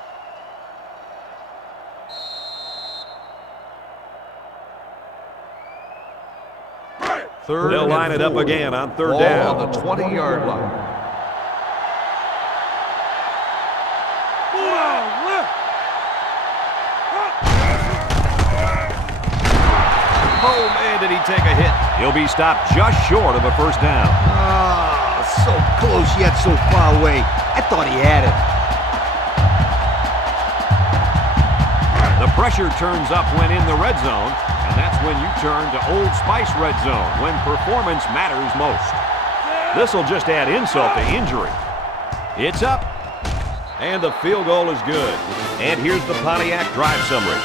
They'll line it up again on third Ball down. on the 20-yard line. Oh, man, did he take a hit. He'll be stopped just short of a first down. Oh, so close yet so far away. I thought he had it. The pressure turns up when in the red zone, and that's when you turn to Old Spice Red Zone, when performance matters most. This'll just add insult to injury. It's up, and the field goal is good. And here's the Pontiac drive summary.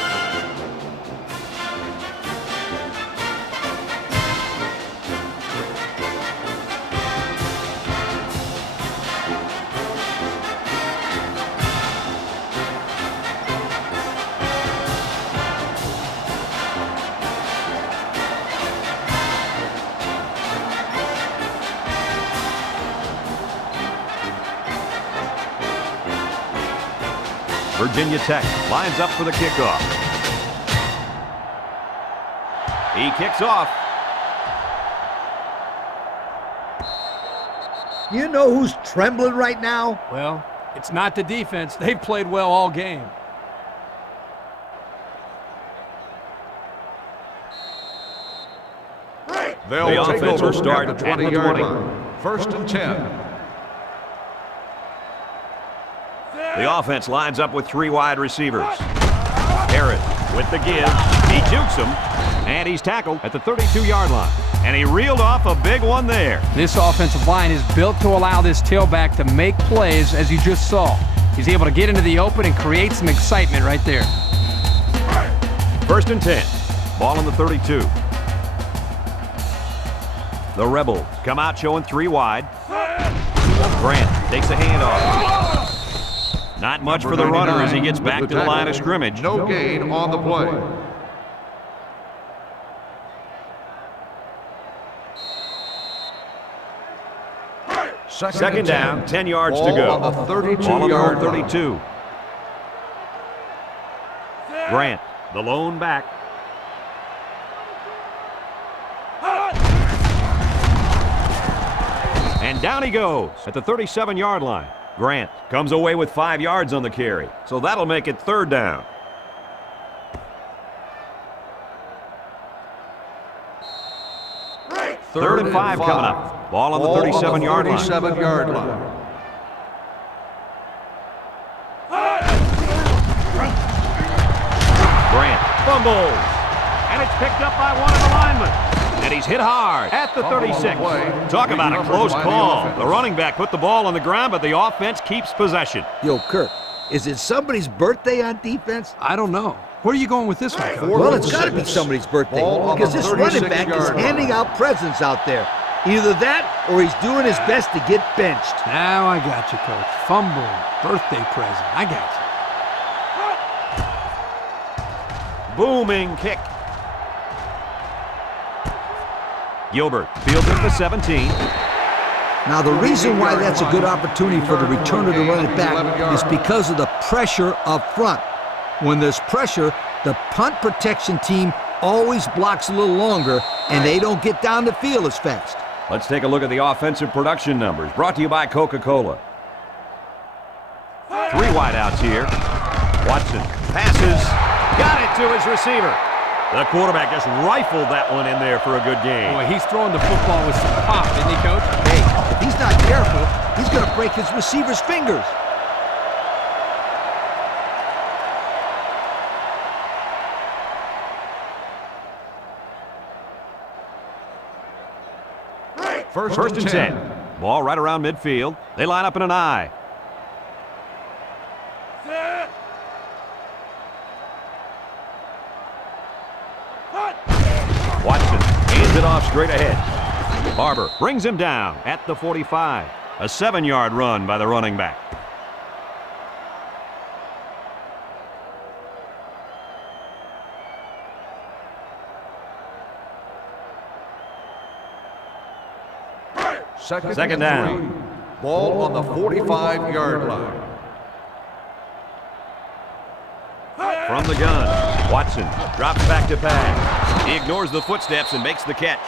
Virginia Tech lines up for the kickoff. He kicks off. You know who's trembling right now? Well, it's not the defense. They've played well all game. They'll The take offense over will start at the at the 20-yard 20. line. First and 10. The offense lines up with 3 wide receivers. Harris with the give. He jukes him, and he's tackled at the 32-yard line. And he reeled off a big one there. This offensive line is built to allow this tailback to make plays, as you just saw. He's able to get into the open and create some excitement right there. First and 10. Ball on the 32. The Rebels come out showing 3 wide. Grant takes a handoff. Not much for the runner as he gets back to the line of scrimmage. No gain on the play. Second down, 10 yards to Ball go. on the 32-yard Ball on the line. 32. Grant, the lone back. And down he goes at the 37-yard line. Grant comes away with 5 yards on the carry, so that'll make it 3rd down. Third and 5 coming up. Ball on the 37-yard line. 37-yard line. Grant fumbles, and it's picked up by one of the linemen. And he's hit hard at the 36. Talk about a close call. The running back put the ball on the ground, but the offense keeps possession. Yo, Kirk, is it somebody's birthday on defense? I don't know. Where are you going with this one, Coach? Well, it's got to be somebody's birthday Ball on because the this running back is 36-yard line. handing out presents out there. Either that or he's doing his best to get benched. Now I got you, Coach. Fumble, birthday present. I got you. Booming kick. Gilbert fields it for 17. Now, the reason why that's a good opportunity for the returner to run it back is because of the pressure up front. When there's pressure, the punt protection team always blocks a little longer, and they don't get down the field as fast. Let's take a look at the offensive production numbers, brought to you by Coca-Cola. 3 wideouts here. Watson passes, got it to his receiver. The quarterback just rifled that one in there for a good game. Boy, he's throwing the football with some pop, isn't he, Coach? Hey, if he's not careful, he's going to break his receiver's fingers. First and 10. Ball right around midfield. They line up in an I. Watson hands it off straight ahead. Barber brings him down at the 45. A 7-yard run by the running back. Second down. Ball on the 45-yard line. From the gun, Watson drops back to pass. He ignores the footsteps and makes the catch.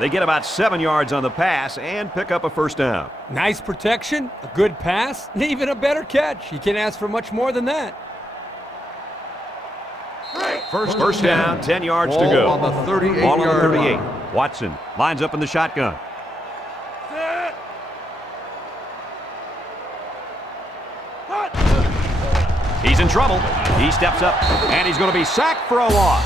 They get about 7 yards on the pass and pick up a first down. Nice protection, a good pass, and even a better catch. You can't ask for much more than that. First down, 10 yards to Ball go. on the 38-yard Ball on the 38. line. Watson lines up in the shotgun. He's in trouble. He steps up, and he's going to be sacked for a loss.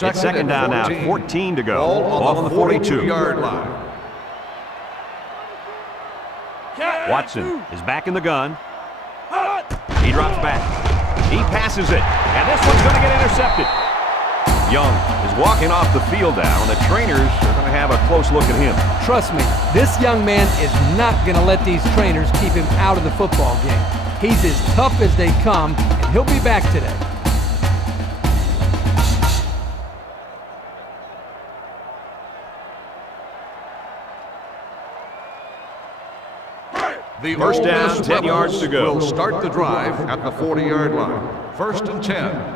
It's second down now, 14 to go. Ball on the 42. 42-yard line. Watson is back in the gun. He drops back. He passes it, and this one's going to get intercepted. Young is walking off the field now, and the trainers are going to have a close look at him. Trust me, this young man is not going to let these trainers keep him out of the football game. He's as tough as they come, and he'll be back today. The First Ole down, Miss 10 yards Rebels to go. will start the drive at the 40-yard line. First and 10.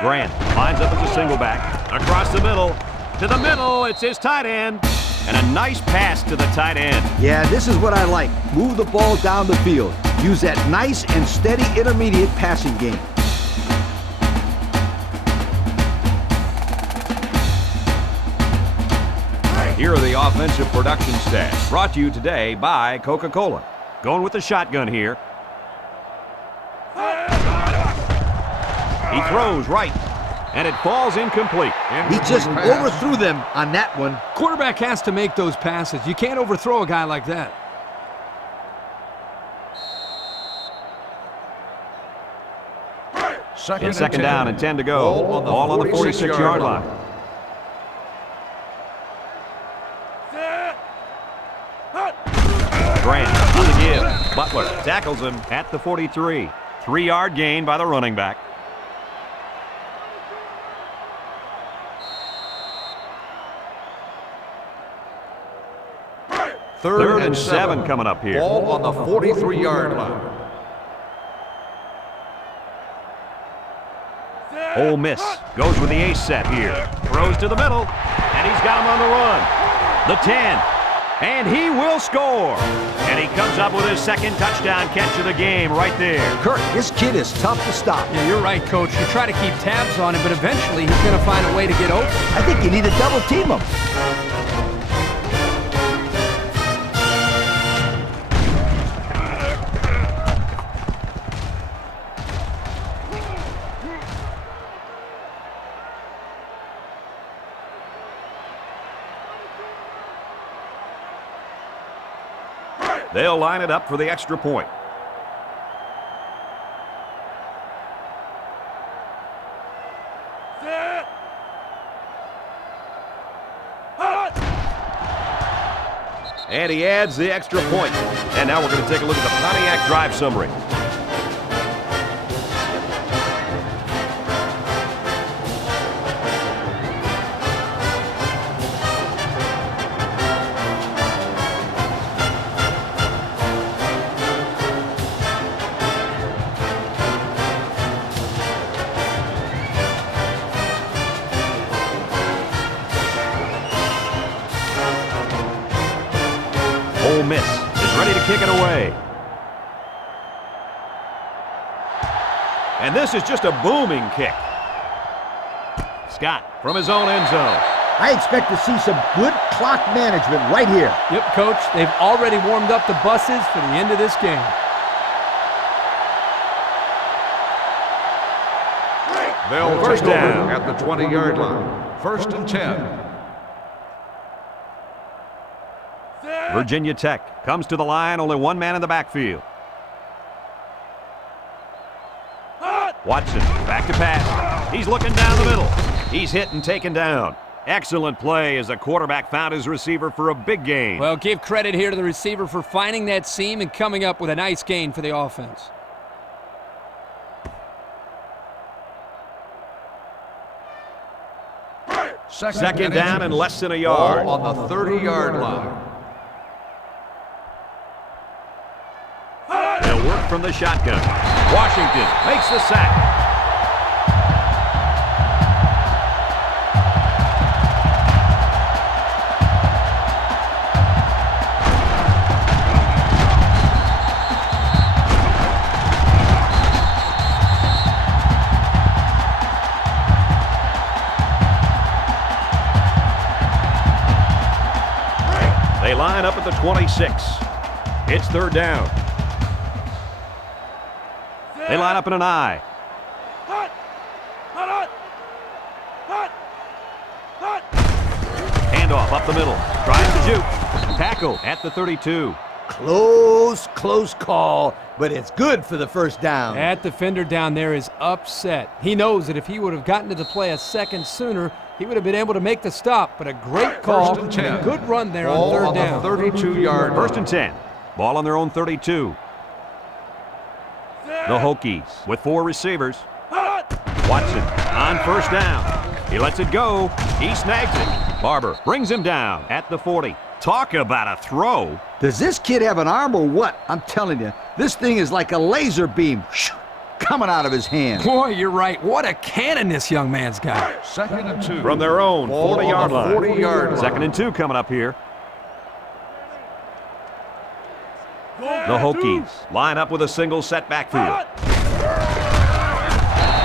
Grant lines up as a single back. Across the middle. To the middle. It's his tight end. And a nice pass to the tight end. Yeah, this is what I like. Move the ball down the field. Use that nice and steady intermediate passing game. Here are the offensive production stats, brought to you today by Coca-Cola. Going with the shotgun here. He throws right, and it falls incomplete. He just overthrew them on that one. Quarterback has to make those passes. You can't overthrow a guy like that. Second down and 10 to go. Ball on the 46-yard line. Grant on the give. Butler tackles him at the 43. 3-yard gain by the running back. Third and 7 coming up here. Ball on the 43-yard line. Ole Miss goes with the ace set here. Throws to the middle, and he's got him on the run. The 10, and he will score. And he comes up with his second touchdown catch of the game right there. Kirk, this kid is tough to stop. Yeah, you're right, Coach. You try to keep tabs on him, but eventually he's going to find a way to get open. I think you need to double team him. They'll line it up for the extra point. And he adds the extra point. And now we're going to take a look at the Pontiac drive summary. Ole Miss is ready to kick it away. And this is just a booming kick. Scott from his own end zone. I expect to see some good clock management right here. Yep, Coach. They've already warmed up the buses for the end of this game. They'll First take down. over at the 20-yard line. First and 10. Virginia Tech comes to the line, only one man in the backfield. Watson back to pass. He's looking down the middle. He's hit and taken down. Excellent play as the quarterback found his receiver for a big gain. Well, give credit here to the receiver for finding that seam and coming up with a nice gain for the offense. Second down and less than a yard. Ball on the 30-yard line. They'll work from the shotgun. Washington makes the sack. They line up at the 26. It's third down. They line up in an I. Handoff up the middle. Tries to shoot. Tackle at the 32. Close call, but it's good for the first down. That defender down there is upset. He knows that if he would have gotten to the play a second sooner, he would have been able to make the stop. But a great call and a good run there on third down. 32-yard. First and 10. Ball on their own 32. The Hokies with 4 receivers. Watson on first down. He lets it go. He snags it. Barber brings him down at the 40. Talk about a throw. Does this kid have an arm or what? I'm telling you, this thing is like a laser beam coming out of his hand. Boy, you're right. What a cannon this young man's got. 2nd and 2. From their own 40-yard line. 40-yard line. 2nd and 2 coming up here. The Hokies line up with a single set backfield.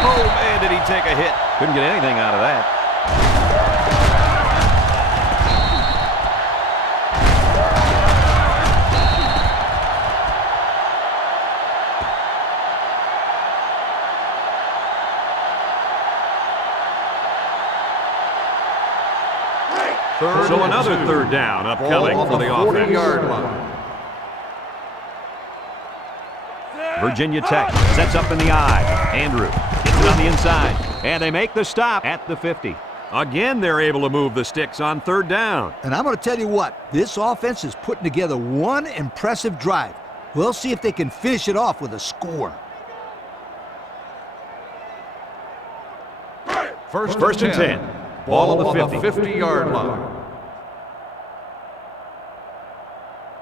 Oh, man, did he take a hit. Couldn't get anything out of that. So another third down upcoming for the offense. 40-yard line. Virginia Tech sets up in the eye. Andrew gets it on the inside. And they make the stop at the 50. Again, they're able to move the sticks on third down. And I'm going to tell you what, this offense is putting together one impressive drive. We'll see if they can finish it off with a score. First and 10. Ball on the 50. 50-yard line.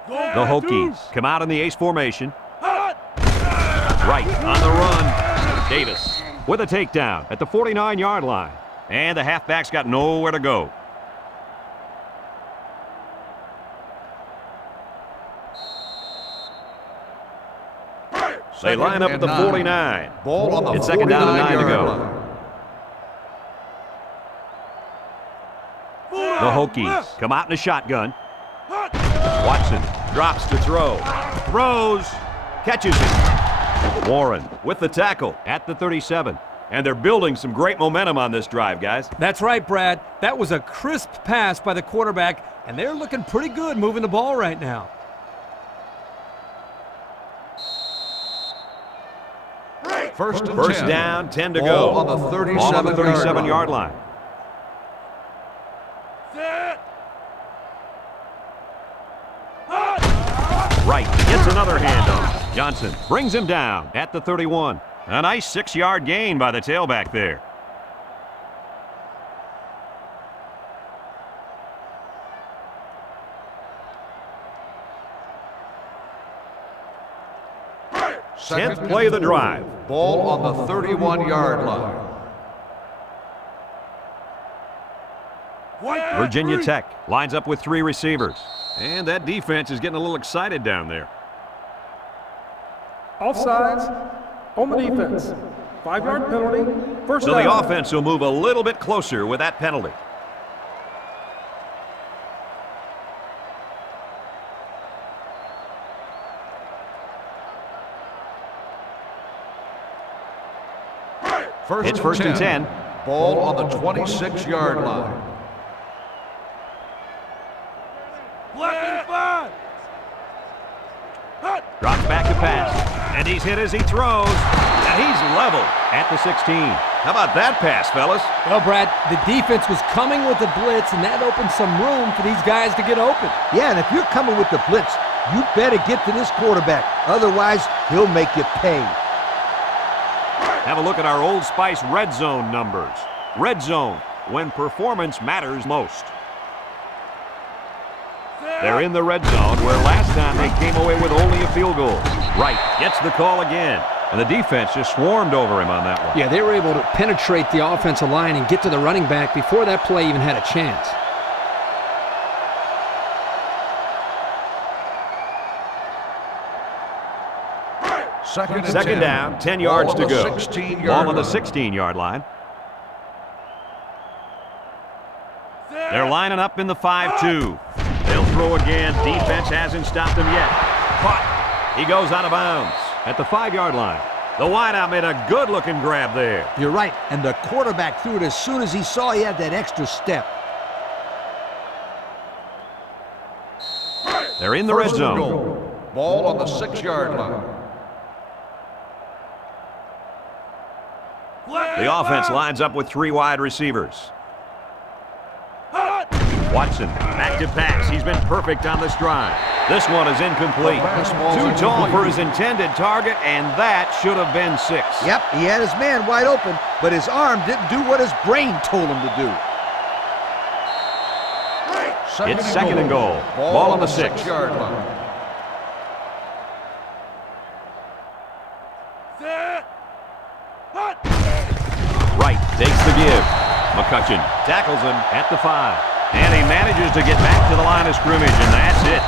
The Hokies come out in the ace formation. Right on the run. Davis with a takedown at the 49-yard line. And the halfback's got nowhere to go. They line up at the 49. Ball on the It's 2nd down and 9 to go. line. The Hokies come out in a shotgun. Watson drops to throw. Throws. Catches it. Warren with the tackle at the 37. And they're building some great momentum on this drive, guys. That's right, Brad. That was a crisp pass by the quarterback, and they're looking pretty good moving the ball right now. First down, 10 to Ball go. on the Ball on the 37-yard line. Right, gets another handoff. Johnson brings him down at the 31. A nice 6-yard gain by the tailback there. Tenth play of the drive. Ball on the 31-yard line. Virginia Tech lines up with 3 receivers. And that defense is getting a little excited down there. Offsides. On the defense. 5-yard penalty. First So down. the offense will move a little bit closer with that penalty. It's first and 10. Ball on the 26-yard line. Drops back to pass. And he's hit as he throws. And he's level at the 16. How about that pass, fellas? Well, Brad, the defense was coming with the blitz, and that opened some room for these guys to get open. Yeah, and if you're coming with the blitz, you better get to this quarterback. Otherwise, he'll make you pay. Have a look at our Old Spice red zone numbers. Red zone, when performance matters most. They're in the red zone, where last time they came away with only a field goal. Wright gets the call again, and the defense just swarmed over him on that one. Yeah, they were able to penetrate the offensive line and get to the running back before that play even had a chance. Second down, 10 yards to go. 16-yard Ball on the line. 16-yard line. They're lining up in the 5-2. They'll throw again. Defense hasn't stopped them yet. Caught. He goes out of bounds at the 5-yard line. The wideout made a good-looking grab there. You're right, and the quarterback threw it as soon as he saw he had that extra step. They're in the red First and zone. goal. Ball on the 6-yard line. The offense lines up with 3 wide receivers. Watson, back to pass. He's been perfect on this drive. This one is incomplete. Too tall for his intended target, and that should have been 6. Yep, he had his man wide open, but his arm didn't do what his brain told him to do. It's second and goal. Ball on the 6-yard line. Right takes the give. McCutcheon tackles him at the 5. And he manages to get back to the line of scrimmage, and that's it.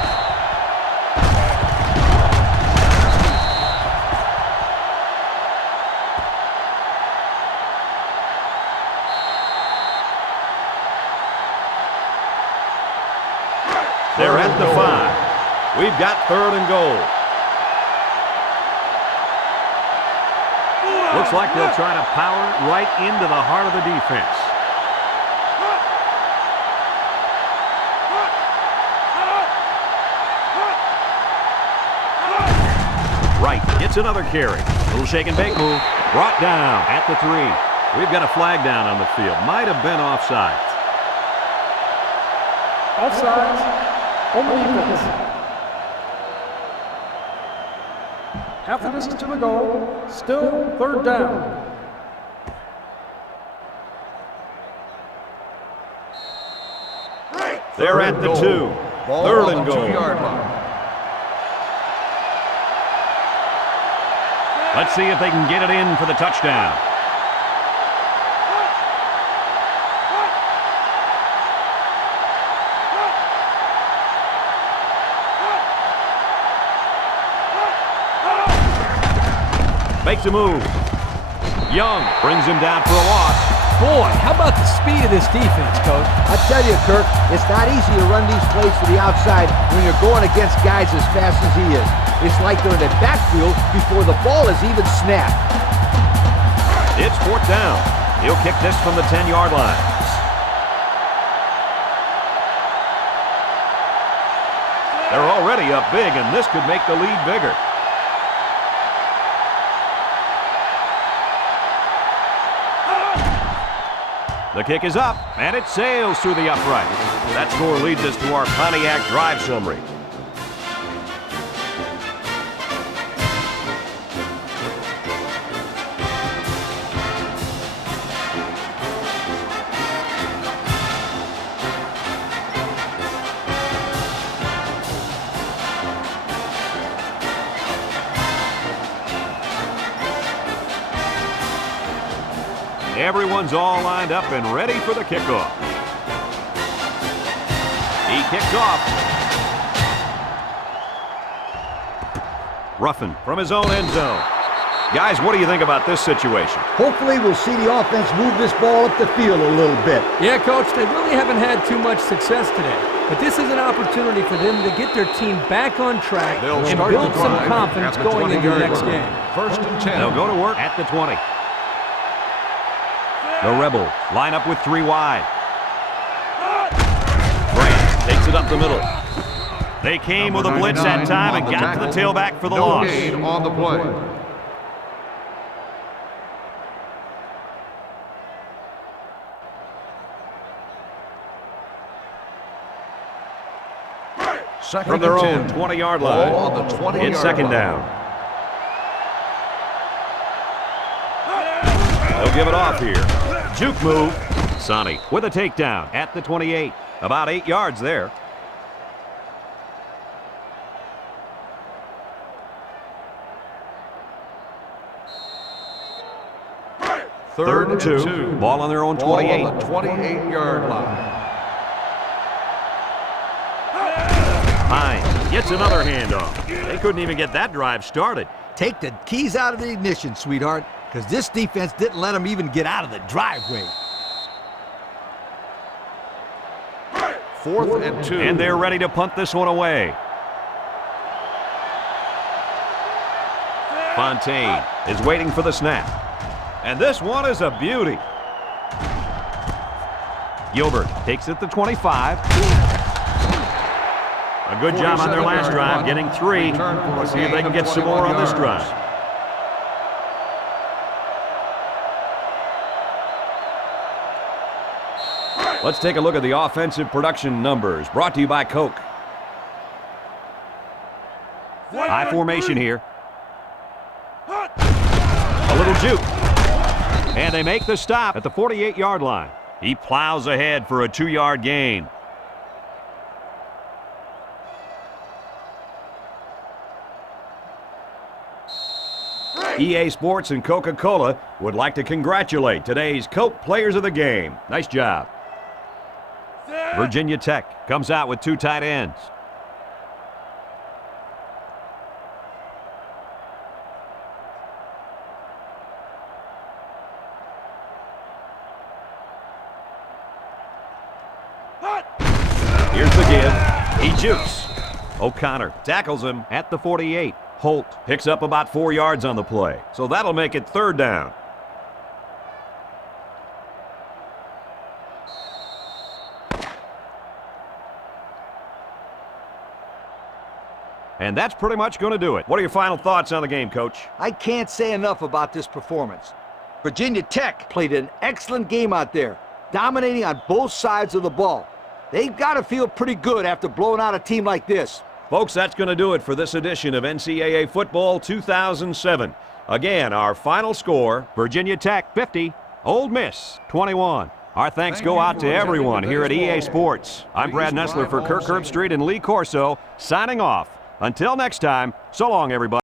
They're at the 5. We've got third and goal. Looks like they'll try to power it right into the heart of the defense. Right gets another carry. Little shake and bake move. Brought down at the 3. We've got a flag down on the field. Might have been offside. Offsides. On the defense. Half the distance to the goal. Still third down. They're at the 2. Third and goal. 2-yard line. Let's see if they can get it in for the touchdown. Makes a move. Young brings him down for a loss. Boy, how about the speed of this defense, Coach? I tell you, Kirk, it's not easy to run these plays to the outside when you're going against guys as fast as he is. It's like they're in the backfield before the ball is even snapped. It's 4th down. He'll kick this from the 10-yard line. They're already up big, and this could make the lead bigger. The kick is up, and it sails through the upright. That score leads us to our Pontiac drive summary. Everyone's all lined up and ready for the kickoff. He kicks off. Ruffin from his own end zone. Guys, what do you think about this situation? Hopefully we'll see the offense move this ball up the field a little bit. Yeah, Coach, they really haven't had too much success today. But this is an opportunity for them to get their team back on track and build some confidence going into the next game. 1st and 10. They'll go to work at the 20. The Rebels line up with 3 wide. Grant takes it up the middle. They came with a blitz that time and got to the tailback for the loss. No gain on the play. Second From their and own 10. 20-yard Ball line. on the 20-yard It's second line. down. They'll give it off here. Juke move. Sonny with a takedown at the 28. About 8 yards there. Third and 2. Ball on their own 28. Ball on the 28-yard line. Hines gets another handoff. They couldn't even get that drive started. Take the keys out of the ignition, sweetheart, because this defense didn't let them even get out of the driveway. 4th and 2. And they're ready to punt this one away. Fontaine is waiting for the snap. And this one is a beauty. Gilbert takes it to 25. A good job on their last drive, getting 3. Let's see if they can get some more on this drive. Let's take a look at the offensive production numbers, brought to you by Coke. High formation here. A little juke. And they make the stop at the 48-yard line. He plows ahead for a 2-yard gain. EA Sports and Coca-Cola would like to congratulate today's Coke Players of the Game. Nice job. Virginia Tech comes out with 2 tight ends. Here's the give. He jukes. O'Connor tackles him at the 48. Holt picks up about 4 yards on the play, so that'll make it 3rd down. And that's pretty much going to do it. What are your final thoughts on the game, Coach? I can't say enough about this performance. Virginia Tech played an excellent game out there, dominating on both sides of the ball. They've got to feel pretty good after blowing out a team like this. Folks, that's going to do it for this edition of NCAA Football 2007. Again, our final score, Virginia Tech 50, Ole Miss 21. Our thanks go out to everyone here at EA Sports. I'm Brad Nessler for Kirk Herbstreit and Lee Corso, signing off. Until next time, so long, everybody.